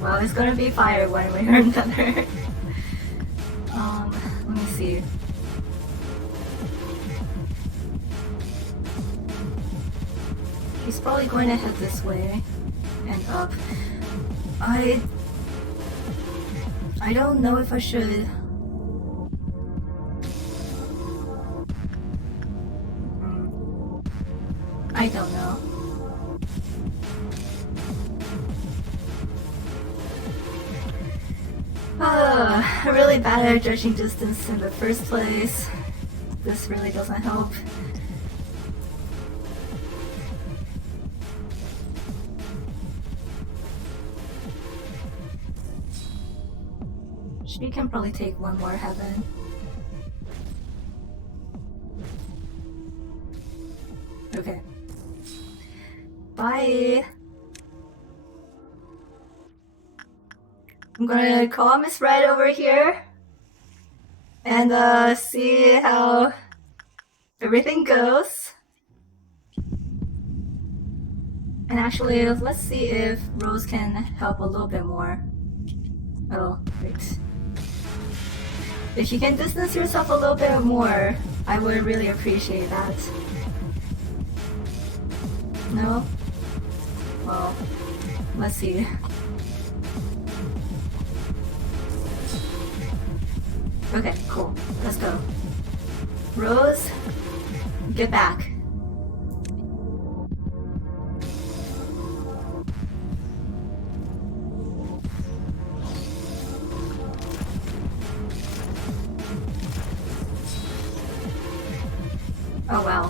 Well, it's gonna be fire one way or another. Let me see. He's probably going to head this way and up. I don't know if I should. I don't know. I'm really bad at judging distance in the first place. This really doesn't help. She can probably take one more heaven. Okay. Bye! I'm gonna call Miss Red over here and see how everything goes. And actually, let's see if Rose can help a little bit more. Oh, wait. If you can distance yourself a little bit more, I would really appreciate that. No? Well, let's see. Okay, cool. Let's go. Rose, get back. Oh wow.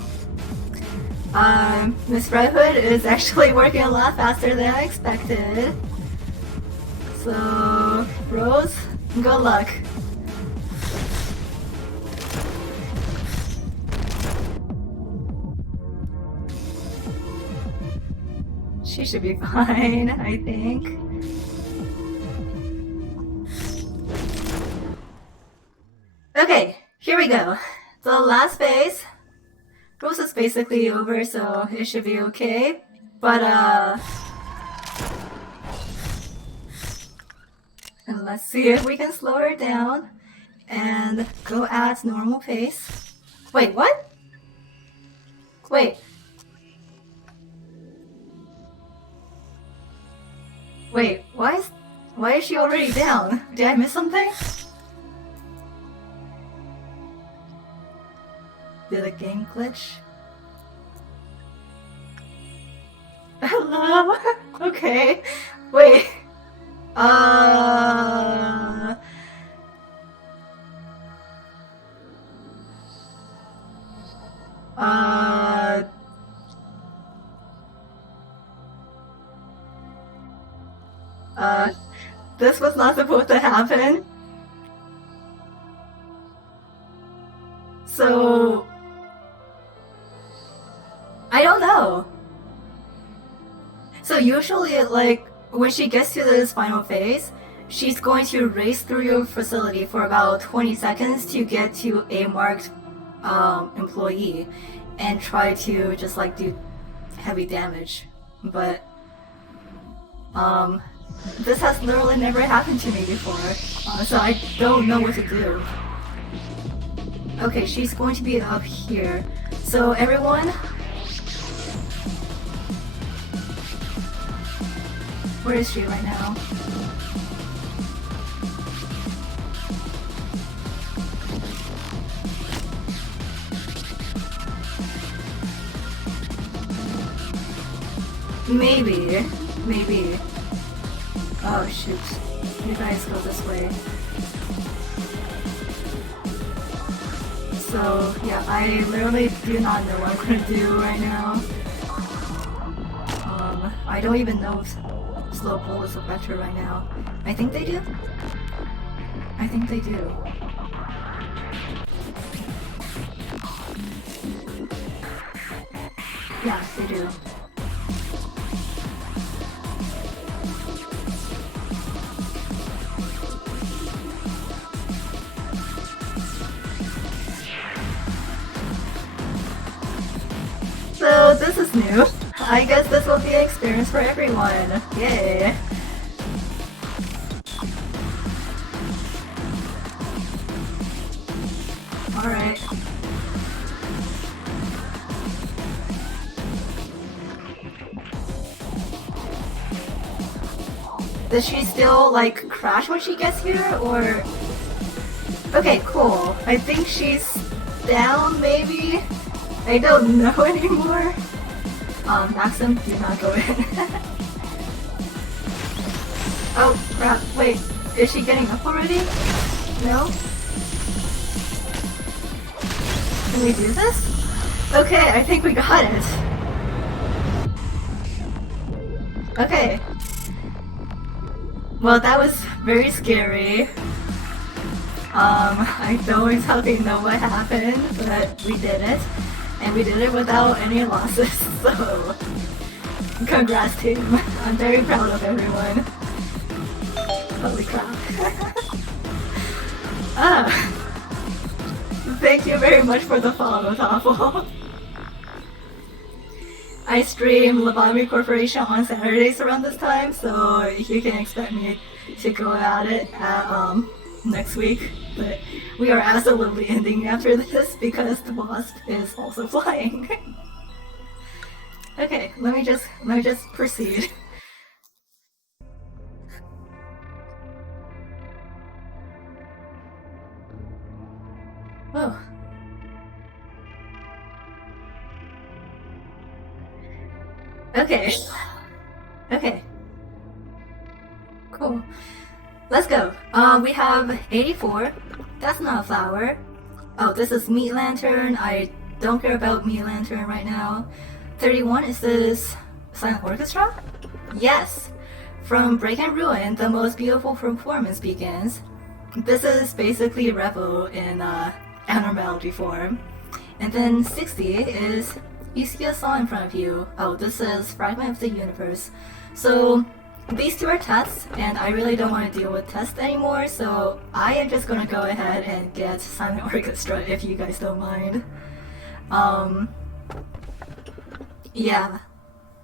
Miss Red Hood is actually working a lot faster than I expected. So, Rose, good luck. She should be fine, I think. Okay, here we go. The last phase. Rose is basically over, so it should be okay. But, and let's see if we can slow her down and go at normal pace. Wait, what? Wait. Wait, why is she already down? Did I miss something? Did the game glitch? Hello? Okay. Wait. This was not supposed to happen. So, I don't know. So usually, like, when she gets to this final phase, she's going to race through your facility for about 20 seconds to get to a marked employee and try to just like do heavy damage. But this has literally never happened to me before, so I don't know what to do. Okay, she's going to be up here. So everyone, where is she right now? Maybe. Oh shoot, you guys go this way. So yeah, I literally do not know what I'm gonna do right now. I don't even know if slow pull is affect her right now. I think they do. Yeah, they do. So this is new. I guess this will be an experience for everyone. Yay! Alright. Does she still like crash when she gets here, or? Okay, cool. I think she's down, maybe? I don't know anymore. Maxim, do not go in. Oh crap, wait, is she getting up already? No? Can we do this? Okay, I think we got it. Okay. Well, that was very scary. I don't exactly know what happened, but we did it. And we did it without any losses, so congrats team. I'm very proud of everyone. Holy crap. Thank you very much for the follow, Toffle. I stream Lobotomy Corporation on Saturdays around this time, so you can expect me to go at it at, next week. But we are absolutely ending after this because the boss is also flying. Okay, let me just proceed. Oh. Okay. Okay. Cool. Let's go. We have 84. That's not a flower. Oh, this is Meat Lantern. I don't care about Meat Lantern right now. 31, is this Silent Orchestra? Yes. From Break and Ruin, the most beautiful performance begins. This is basically Revel in abnormality form. And then 60 is you see a song in front of you. Oh, this is Fragment of the Universe. So these two are tests, and I really don't want to deal with tests anymore, so I am just gonna go ahead and get Silent Orchestra if you guys don't mind. Yeah.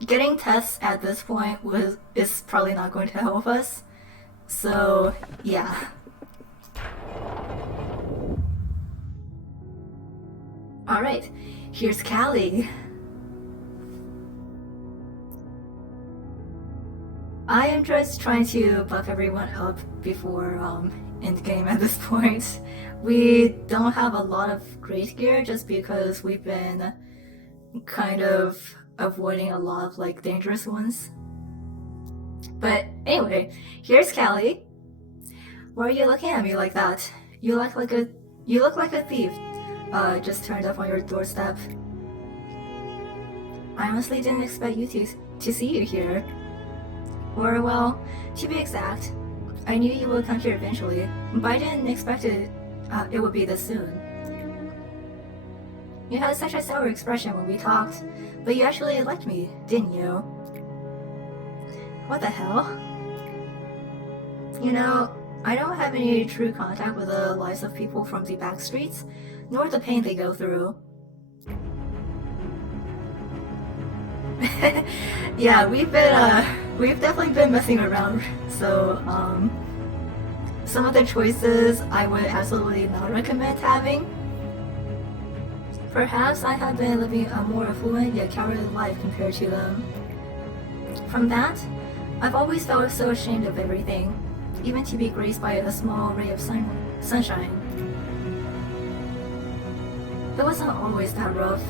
Getting tests at this point is probably not going to help us. So, yeah. Alright, here's Callie. I am just trying to buff everyone up before endgame at this point. We don't have a lot of great gear just because we've been kind of avoiding a lot of like dangerous ones. But anyway, here's Callie. Why are you looking at me like that? You look like a thief. Just turned up on your doorstep. I honestly didn't expect you to see you here. Or, well, to be exact, I knew you would come here eventually, but I didn't expect it would be this soon. You had such a sour expression when we talked, but you actually liked me, didn't you? What the hell? You know, I don't have any true contact with the lives of people from the back streets, nor the pain they go through. Yeah, we've definitely been messing around, so some of the choices I would absolutely not recommend having. Perhaps I have been living a more affluent yet cowardly life compared to them. From that, I've always felt so ashamed of everything, even to be graced by a small ray of sunshine. It wasn't always that rough.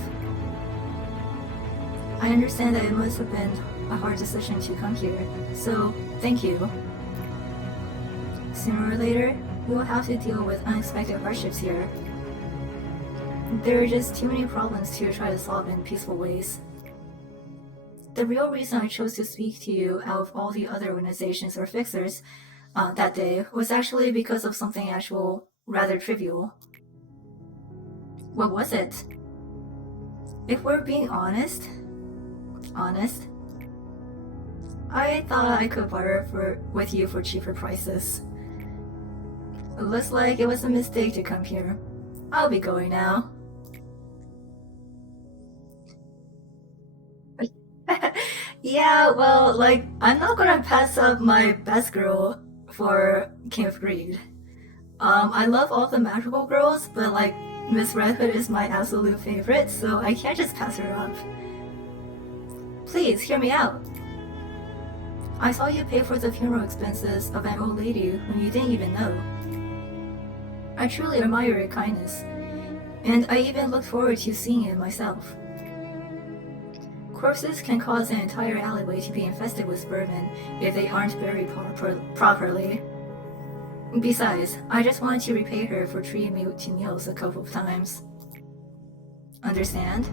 I understand that it must have been a hard decision to come here, so thank you. Sooner or later, we will have to deal with unexpected hardships here. There are just too many problems to try to solve in peaceful ways. The real reason I chose to speak to you out of all the other organizations or fixers that day was actually because of something actual rather trivial. What was it? If we're being honest, I thought I could barter with you for cheaper prices. It looks like it was a mistake to come here. I'll be going now. Yeah, well, like, I'm not gonna pass up my best girl for King of Greed. I love all the magical girls, but like, Miss Red Hood is my absolute favorite, so I can't just pass her up. Please, hear me out. I saw you pay for the funeral expenses of an old lady whom you didn't even know. I truly admire your kindness, and I even look forward to seeing it myself. Corpses can cause an entire alleyway to be infested with vermin if they aren't buried properly. Besides, I just wanted to repay her for treating me to meals a couple of times. Understand?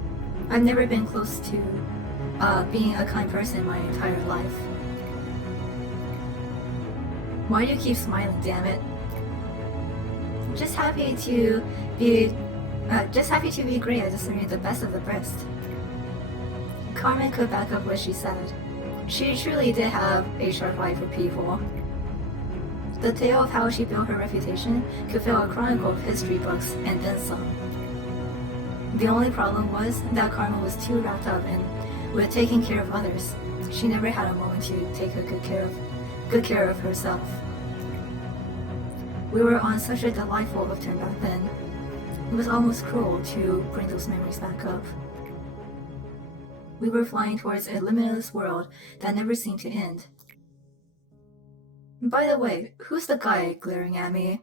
I've never been close to being a kind person my entire life. Why do you keep smiling, damn it? Just happy to be great at discerning the best of the best. Carmen could back up what she said. She truly did have a sharp eye for people. The tale of how she built her reputation could fill a chronicle of history books and then some. The only problem was that Carmen was too wrapped up with taking care of others. She never had a moment to take good care of herself. We were on such a delightful upturn back then. It was almost cruel to bring those memories back up. We were flying towards a limitless world that never seemed to end. By the way, who's the guy glaring at me?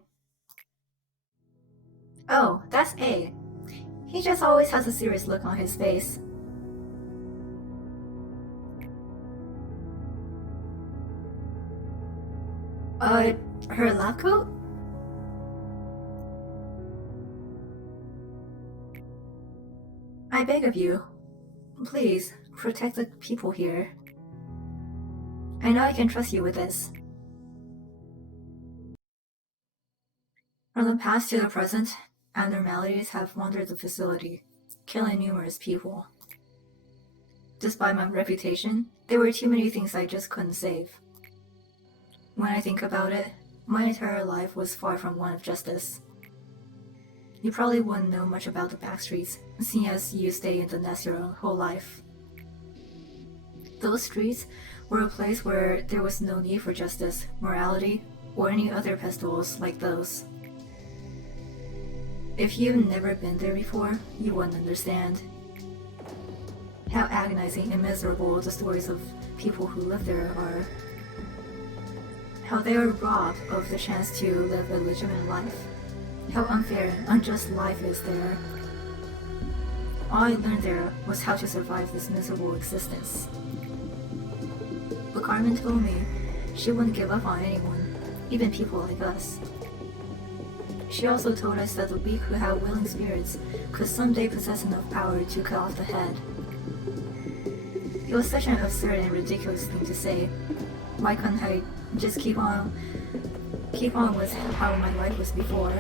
Oh, that's A. He just always has a serious look on his face. Her lab coat? I beg of you, please protect the people here. I know I can trust you with this. From the past to the present, abnormalities have wandered the facility, killing numerous people. Despite my reputation, there were too many things I just couldn't save. When I think about it, my entire life was far from one of justice. You probably wouldn't know much about the backstreets, seeing as you stay in the nest your whole life. Those streets were a place where there was no need for justice, morality, or any other pestilence like those. If you've never been there before, you wouldn't understand how agonizing and miserable the stories of people who live there are. How they are robbed of the chance to live a legitimate life. How unfair and unjust life is there. All I learned there was how to survive this miserable existence. But Carmen told me she wouldn't give up on anyone, even people like us. She also told us that the weak who have willing spirits could someday possess enough power to cut off the head. It was such an absurd and ridiculous thing to say. Why couldn't I just keep on with how my life was before?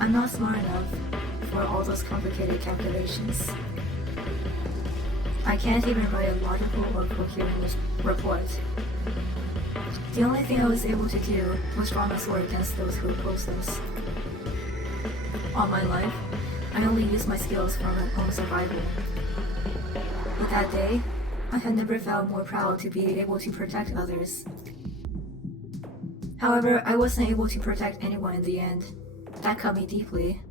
I'm not smart enough for all those complicated calculations. I can't even write a logical or coherent report. The only thing I was able to do was draw my sword against those who opposed us. All my life, I only used my skills for my own survival. But that day, I had never felt more proud to be able to protect others. However, I wasn't able to protect anyone in the end. That cut me deeply.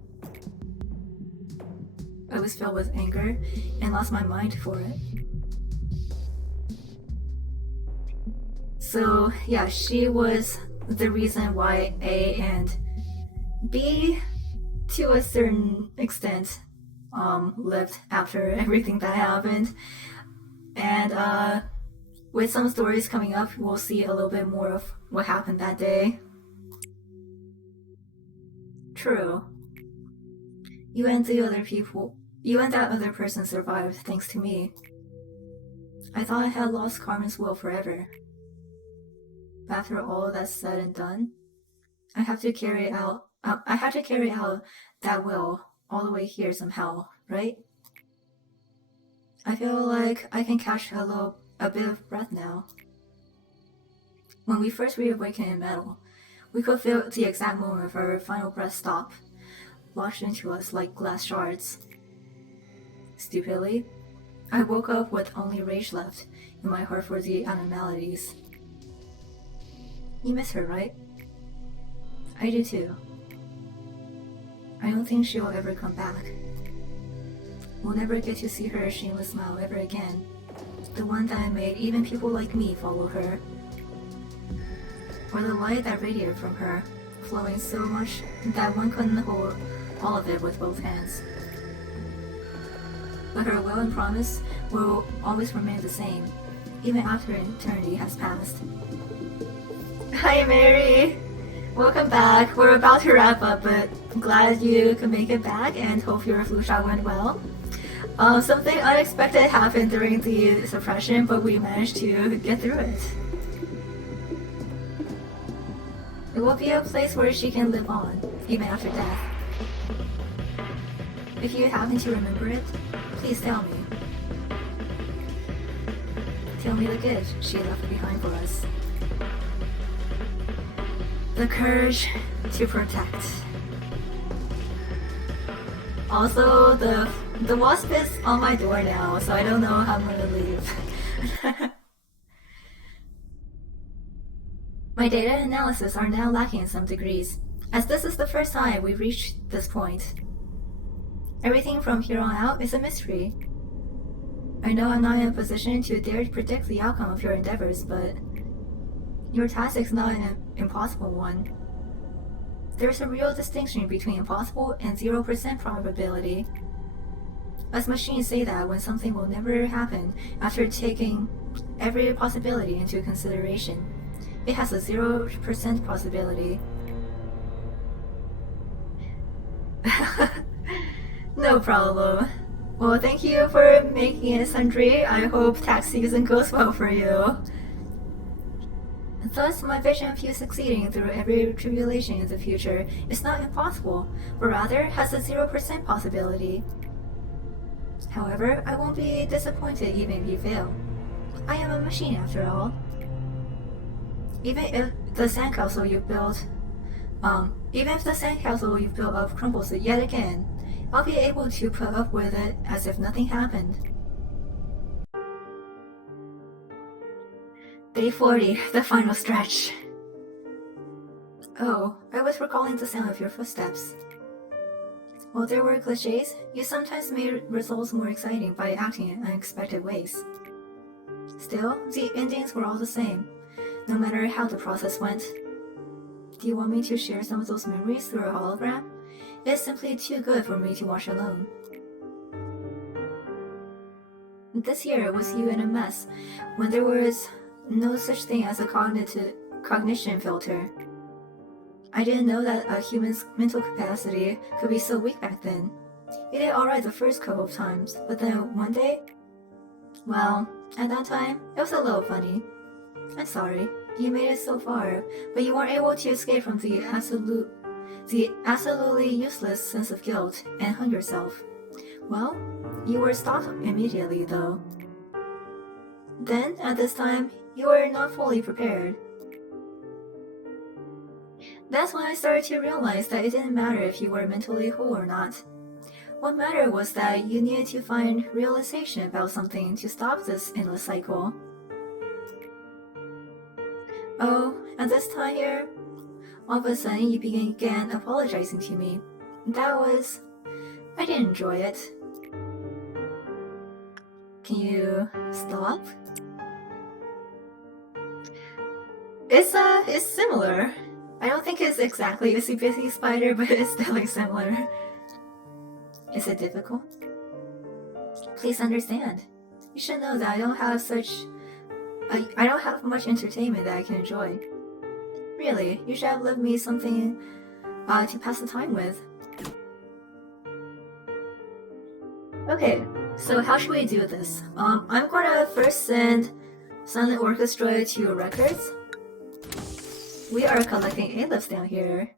I was filled with anger and lost my mind for it. So yeah, she was the reason why A and B, to a certain extent, lived after everything that happened. And with some stories coming up, we'll see a little bit more of what happened that day. True. You and that other person survived thanks to me. I thought I had lost Carmen's will forever. But after all that's said and done, I had to carry out that will all the way here somehow, right? I feel like I can catch a bit of breath now. When we first reawakened in metal, we could feel the exact moment of our final breath stop, launched into us like glass shards. Stupidly, I woke up with only rage left in my heart for the abnormalities. You miss her, right? I do too. I don't think she'll ever come back. We'll never get to see her shameless smile ever again. The one that made even people like me follow her. Or the light that radiated from her, flowing so much that one couldn't hold all of it with both hands. But her will and promise will always remain the same, even after eternity has passed. Hi Mary! Welcome back. We're about to wrap up, but I'm glad you could make it back and hope your flu shot went well. Something unexpected happened during the suppression, but we managed to get through it. It will be a place where she can live on, even after death. If you happen to remember it, please tell me. Tell me the good she left behind for us. The courage to protect. Also, the wasp is on my door now, so I don't know how I'm gonna leave. My data analysis are now lacking in some degrees, as this is the first time we've reached this point. Everything from here on out is a mystery. I know I'm not in a position to dare to predict the outcome of your endeavors, but your task is not an impossible one. There's a real distinction between impossible and 0% probability. Us machines say that when something will never happen after taking every possibility into consideration. It has a 0% possibility. No problem. Well, thank you for making it, Sundry. I hope tax season goes well for you. Thus, my vision of you succeeding through every tribulation in the future is not impossible, but rather has a 0% possibility. However, I won't be disappointed even if you fail. I am a machine after all. Even if the sandcastle you built up crumbles yet again, I'll be able to put up with it as if nothing happened. Day 40, the final stretch. Oh, I was recalling the sound of your footsteps. While there were cliches, you sometimes made results more exciting by acting in unexpected ways. Still, the endings were all the same, no matter how the process went. Do you want me to share some of those memories through a hologram? It's simply too good for me to watch alone. This year was you in a mess, when there was no such thing as a cognition filter. I didn't know that a human's mental capacity could be so weak back then. You did alright the first couple of times, but then one day? Well, at that time, it was a little funny. I'm sorry, you made it so far, but you weren't able to escape from the absolutely useless sense of guilt and hung yourself. Well, you were stopped immediately though. Then, at this time, you were not fully prepared. That's when I started to realize that it didn't matter if you were mentally whole or not. What mattered was that you needed to find realization about something to stop this endless cycle. Oh, at this time here, all of a sudden you began apologizing to me. I didn't enjoy it. Can you stop? It's similar. I don't think it's exactly a busy spider, but it's definitely similar. Is it difficult? Please understand. You should know that I don't have much entertainment that I can enjoy. Really, you should have left me something to pass the time with. Okay, so how should we do this? I'm gonna first send Silent Orchestra to your records. We are collecting A-lifts down here.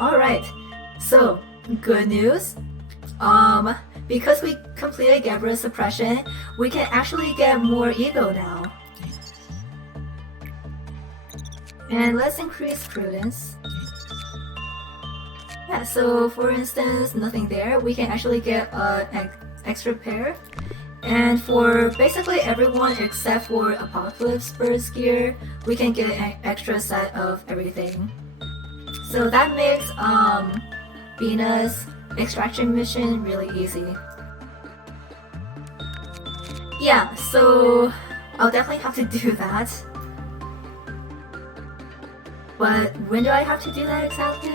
Alright, so good news. Because we completed Gabriel's suppression, we can actually get more ego now. And let's increase prudence. Yeah, so for instance, nothing there. We can actually get an extra pair. And for basically everyone except for Apocalypse Bird's gear, we can get an extra set of everything. So that makes Bina's extraction mission really easy. Yeah, so I'll definitely have to do that. But when do I have to do that exactly?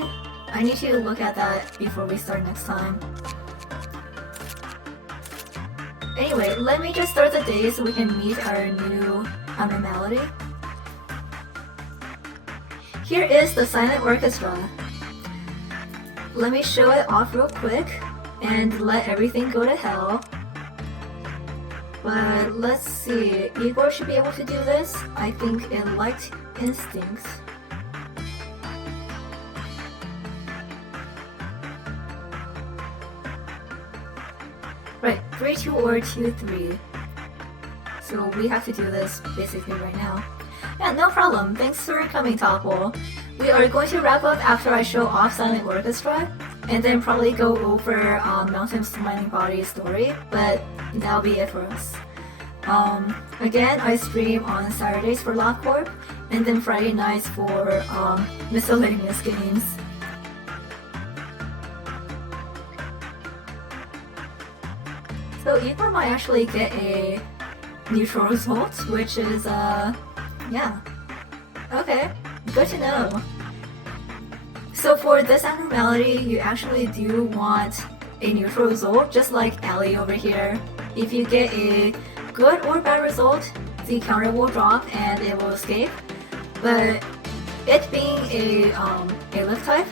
I need to look at that before we start next time. Anyway, let me just start the day so we can meet our new abnormality. Here is the silent orchestra. Let me show it off real quick and let everything go to hell. But let's see, Igor should be able to do this. I think it liked instinct. Right, 3, 2, or 2, 3. So we have to do this basically right now. Yeah, no problem. Thanks for coming, Topple. We are going to wrap up after I show off Silent Orchestra, and then probably go over Mountain Smiling Body story, but that'll be it for us. Again, I stream on Saturdays for LockCorp, and then Friday nights for miscellaneous games. So Igor might actually get a neutral result, which is, yeah. Okay, good to know. So for this abnormality, you actually do want a neutral result, just like Ali over here. If you get a good or bad result, the counter will drop and it will escape. But it being a lift type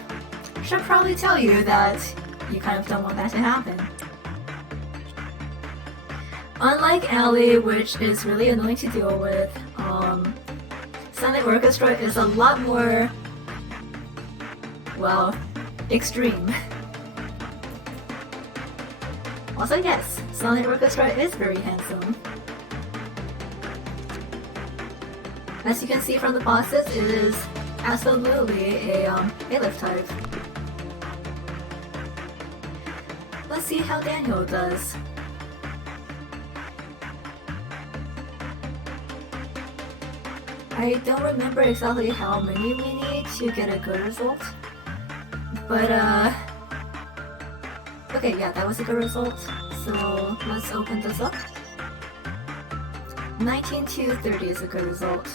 should probably tell you that you kind of don't want that to happen. Unlike Ali, which is really annoying to deal with, Silent Orchestra is a lot more, well, extreme. Also, yes, Silent Orchestra is very handsome. As you can see from the bosses, it is absolutely a lift type. Let's see how Daniel does. I don't remember exactly how many we need to get a good result, but okay, yeah, that was a good result. So let's open this up. 19 to 30 is a good result.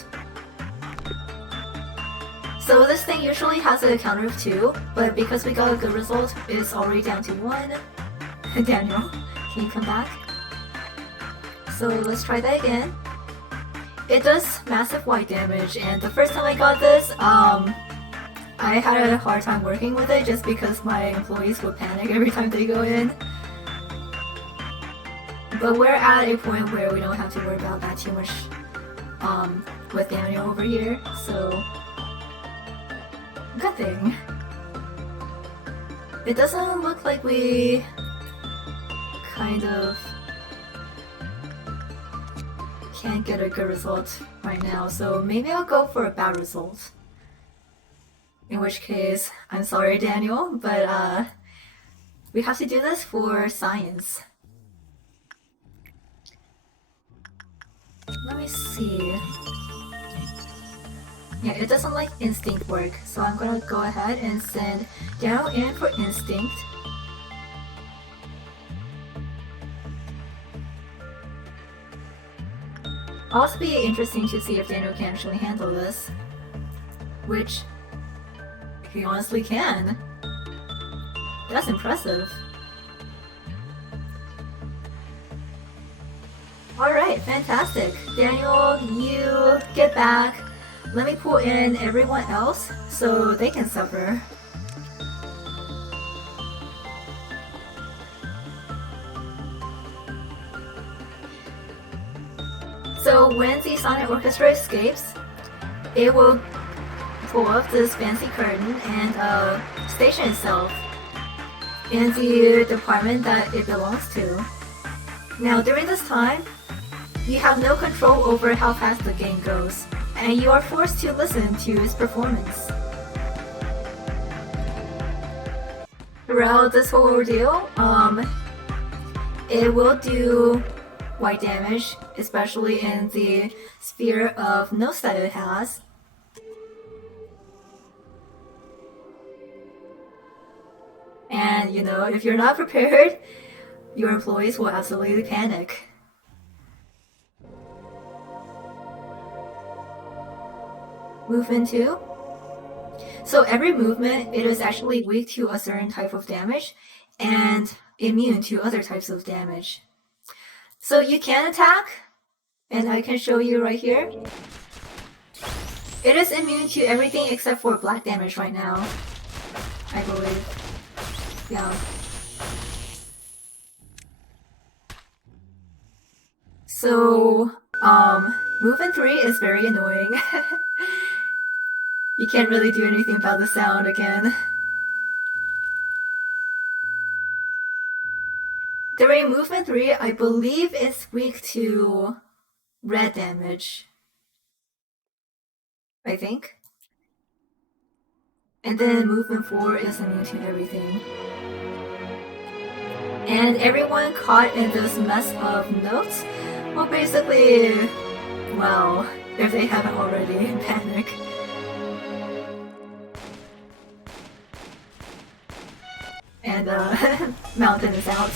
So this thing usually has a counter of 2, but because we got a good result, it's already down to 1. Daniel, can you come back? So let's try that again. It does massive white damage, and the first time I got this, I had a hard time working with it just because my employees would panic every time they go in. But we're at a point where we don't have to worry about that too much with Daniel over here, so good thing. It doesn't look like we kind of can't get a good result right now, so maybe I'll go for a bad result. In which case, I'm sorry Daniel, but we have to do this for science. Let me see. Yeah, it doesn't like instinct work, so I'm gonna go ahead and send Daniel in for instinct. Also be interesting to see if Daniel can actually handle this, which he honestly can. That's impressive. Alright, fantastic. Daniel, you get back. Let me pull in everyone else so they can suffer. So when the Sonic Orchestra escapes, it will pull up this fancy curtain and station itself in the department that it belongs to. Now during this time, you have no control over how fast the game goes, and you are forced to listen to its performance. Throughout this whole ordeal, it will do white damage, especially in the sphere of notes that it has. And you know, if you're not prepared, your employees will absolutely panic. Movement 2. So every movement, it is actually weak to a certain type of damage and immune to other types of damage. So you can attack, and I can show you right here. It is immune to everything except for black damage right now, I believe. Yeah. So, movement 3 is very annoying. You can't really do anything about the sound again. During movement 3, I believe it's weak to red damage. I think. And then movement 4 is immune to everything. And everyone caught in this mess of notes will basically, well, if they haven't already, panic. And Mountain is out.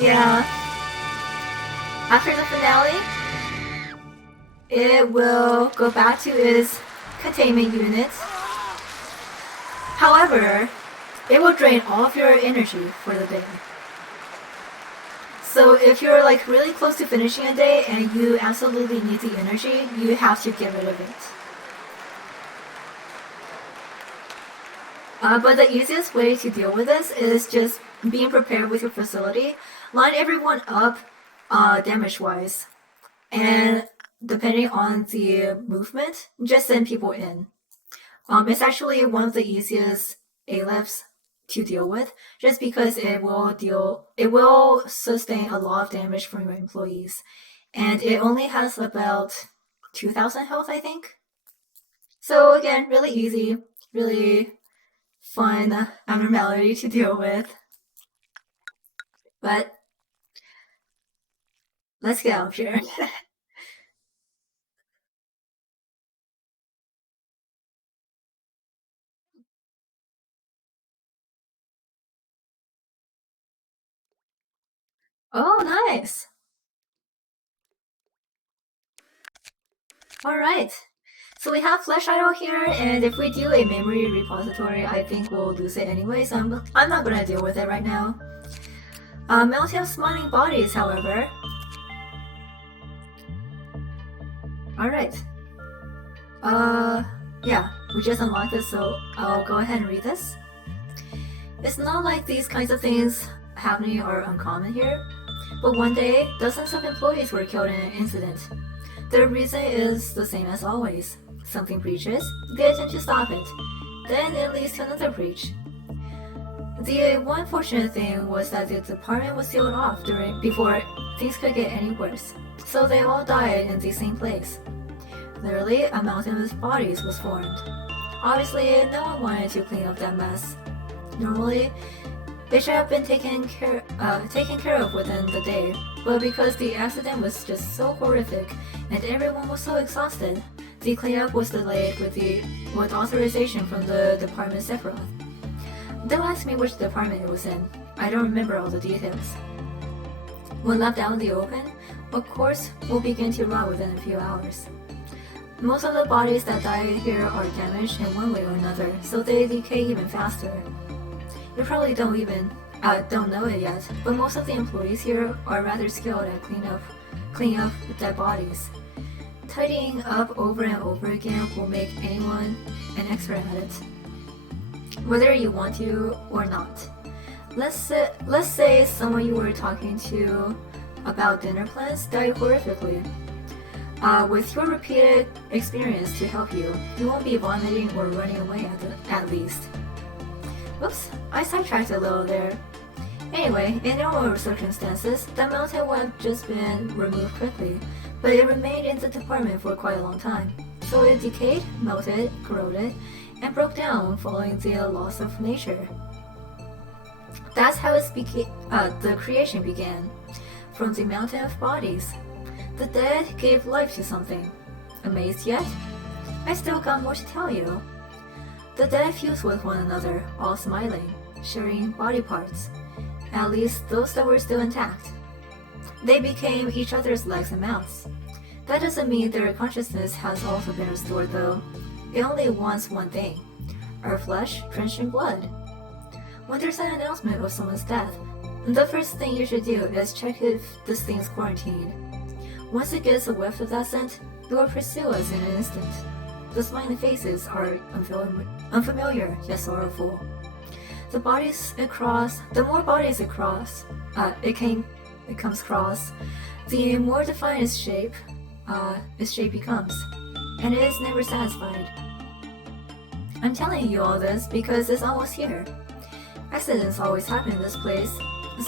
Yeah. After the finale, it will go back to its containment unit. However, it will drain all of your energy for the day. So if you're like really close to finishing a day and you absolutely need the energy, you have to get rid of it. But the easiest way to deal with this is just being prepared with your facility. Line everyone up damage-wise. And depending on the movement, just send people in. It's actually one of the easiest ALEPs to deal with, just because it will sustain a lot of damage from your employees. And it only has about 2,000 health, I think. So again, really easy, really fun abnormality to deal with. But let's get out of here. Oh, nice. Alright. So we have Flash Idol here, and if we do a memory repository, I think we'll lose it anyway, so I'm not gonna deal with it right now. Mountain of Smiling Bodies, however. Alright. Yeah, we just unlocked this, so I'll go ahead and read this. It's not like these kinds of things happening are uncommon here, but one day, dozens of employees were killed in an incident. The reason is the same as always. Something breaches, they attempt to stop it. Then it leads to another breach. The one fortunate thing was that the department was sealed off before things could get any worse, so they all died in the same place. Literally, a mountain of bodies was formed. Obviously, no one wanted to clean up that mess. Normally, it should have been taken care of within the day, but because the accident was just so horrific and everyone was so exhausted, the cleanup was delayed with authorization from the Department Sephiroth. Don't ask me which department it was in. I don't remember all the details. When left out in the open, a corpse will begin to rot within a few hours. Most of the bodies that die here are damaged in one way or another, so they decay even faster. You probably don't know it yet, but most of the employees here are rather skilled at cleaning up dead bodies. Tidying up over and over again will make anyone an expert at it, whether you want to or not. Let's say someone you were talking to about dinner plans died horrifically. With your repeated experience to help you, you won't be vomiting or running away at least. Oops, I sidetracked a little there. Anyway, in normal circumstances, the mountain would have just been removed quickly, but it remained in the department for quite a long time. So it decayed, melted, corroded, and broke down following the loss of nature. That's how the creation began. From the mountain of bodies, the dead gave life to something. Amazed yet? I still got more to tell you. The dead fused with one another, all smiling, sharing body parts. At least those that were still intact. They became each other's legs and mouths. That doesn't mean their consciousness has also been restored though. It only wants one thing: our flesh drenched in blood. When there's an announcement of someone's death, the first thing you should do is check if this thing is quarantined. Once it gets a whiff of that scent, it will pursue us in an instant. The smiling faces are unfamiliar yet sorrowful. The more bodies it comes across, the more defined its shape becomes, and it is never satisfied. I'm telling you all this because it's almost here. Accidents always happen in this place.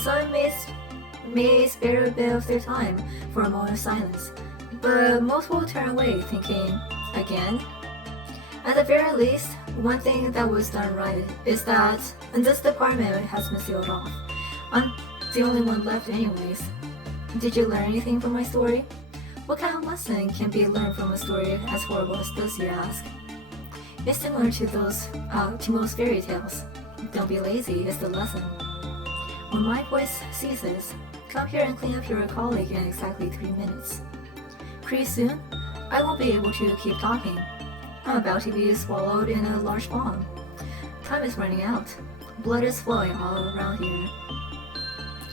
Some may spare a bit of their time for a moment of silence, but most will turn away thinking, again? At the very least, one thing that was done right is that this department has been sealed off. I'm the only one left anyways. Did you learn anything from my story? What kind of lesson can be learned from a story as horrible as this, you ask? It's similar to most fairy tales. Don't be lazy is the lesson. When my voice ceases, come here and clean up your colleague in exactly 3 minutes. Pretty soon, I won't be able to keep talking. I'm about to be swallowed in a large bomb. Time is running out. Blood is flowing all around here.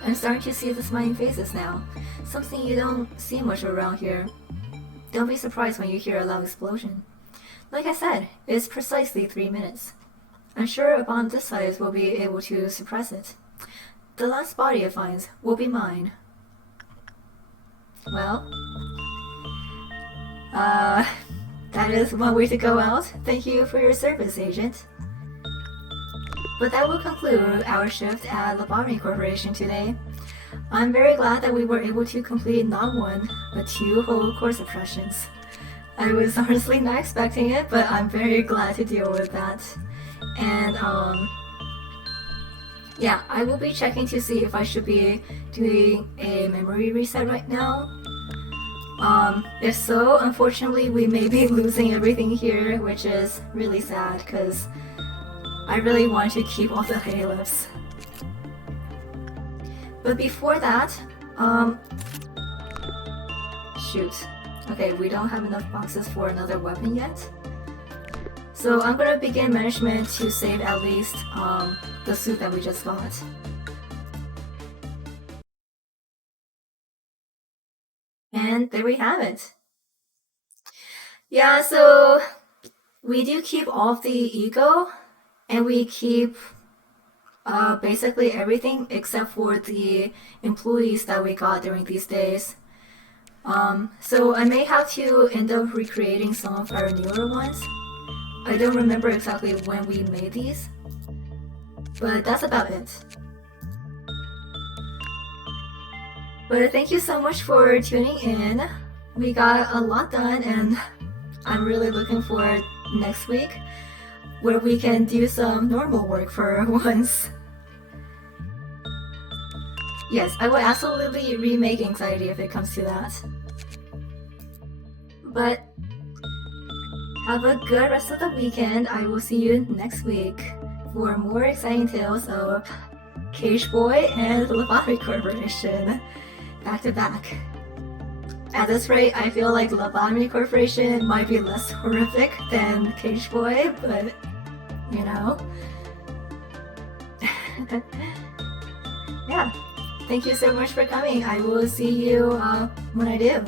I'm starting to see the smiling faces now, something you don't see much around here. Don't be surprised when you hear a loud explosion. Like I said, it's precisely 3 minutes. I'm sure a bomb this size will be able to suppress it. The last body it finds will be mine. Well, that is one way to go out. Thank you for your service, Agent. But that will conclude our shift at Lobotomy Corporation today. I'm very glad that we were able to complete not one, but 2 whole core suppressions. I was honestly not expecting it, but I'm very glad to deal with that. And yeah, I will be checking to see if I should be doing a memory reset right now. If so, unfortunately, we may be losing everything here, which is really sad because I really want to keep all the halo-lifts. But before that, shoot. Okay, we don't have enough boxes for another weapon yet. So I'm gonna begin management to save at least the suit that we just got. And there we have it. Yeah, so we do keep all of the ego, and we keep basically everything except for the employees that we got during these days. So I may have to end up recreating some of our newer ones. I don't remember exactly when we made these, but that's about it. But thank you so much for tuning in. We got a lot done, and I'm really looking forward next week where we can do some normal work for once. Yes, I will absolutely remake Anxiety if it comes to that. But have a good rest of the weekend. I will see you next week for more exciting tales of Cage Boy and Lobotomy Corporation back to back. At this rate, I feel like Lobotomy Corporation might be less horrific than Cage Boy, but you know. Yeah. Thank you so much for coming. I will see you when I do.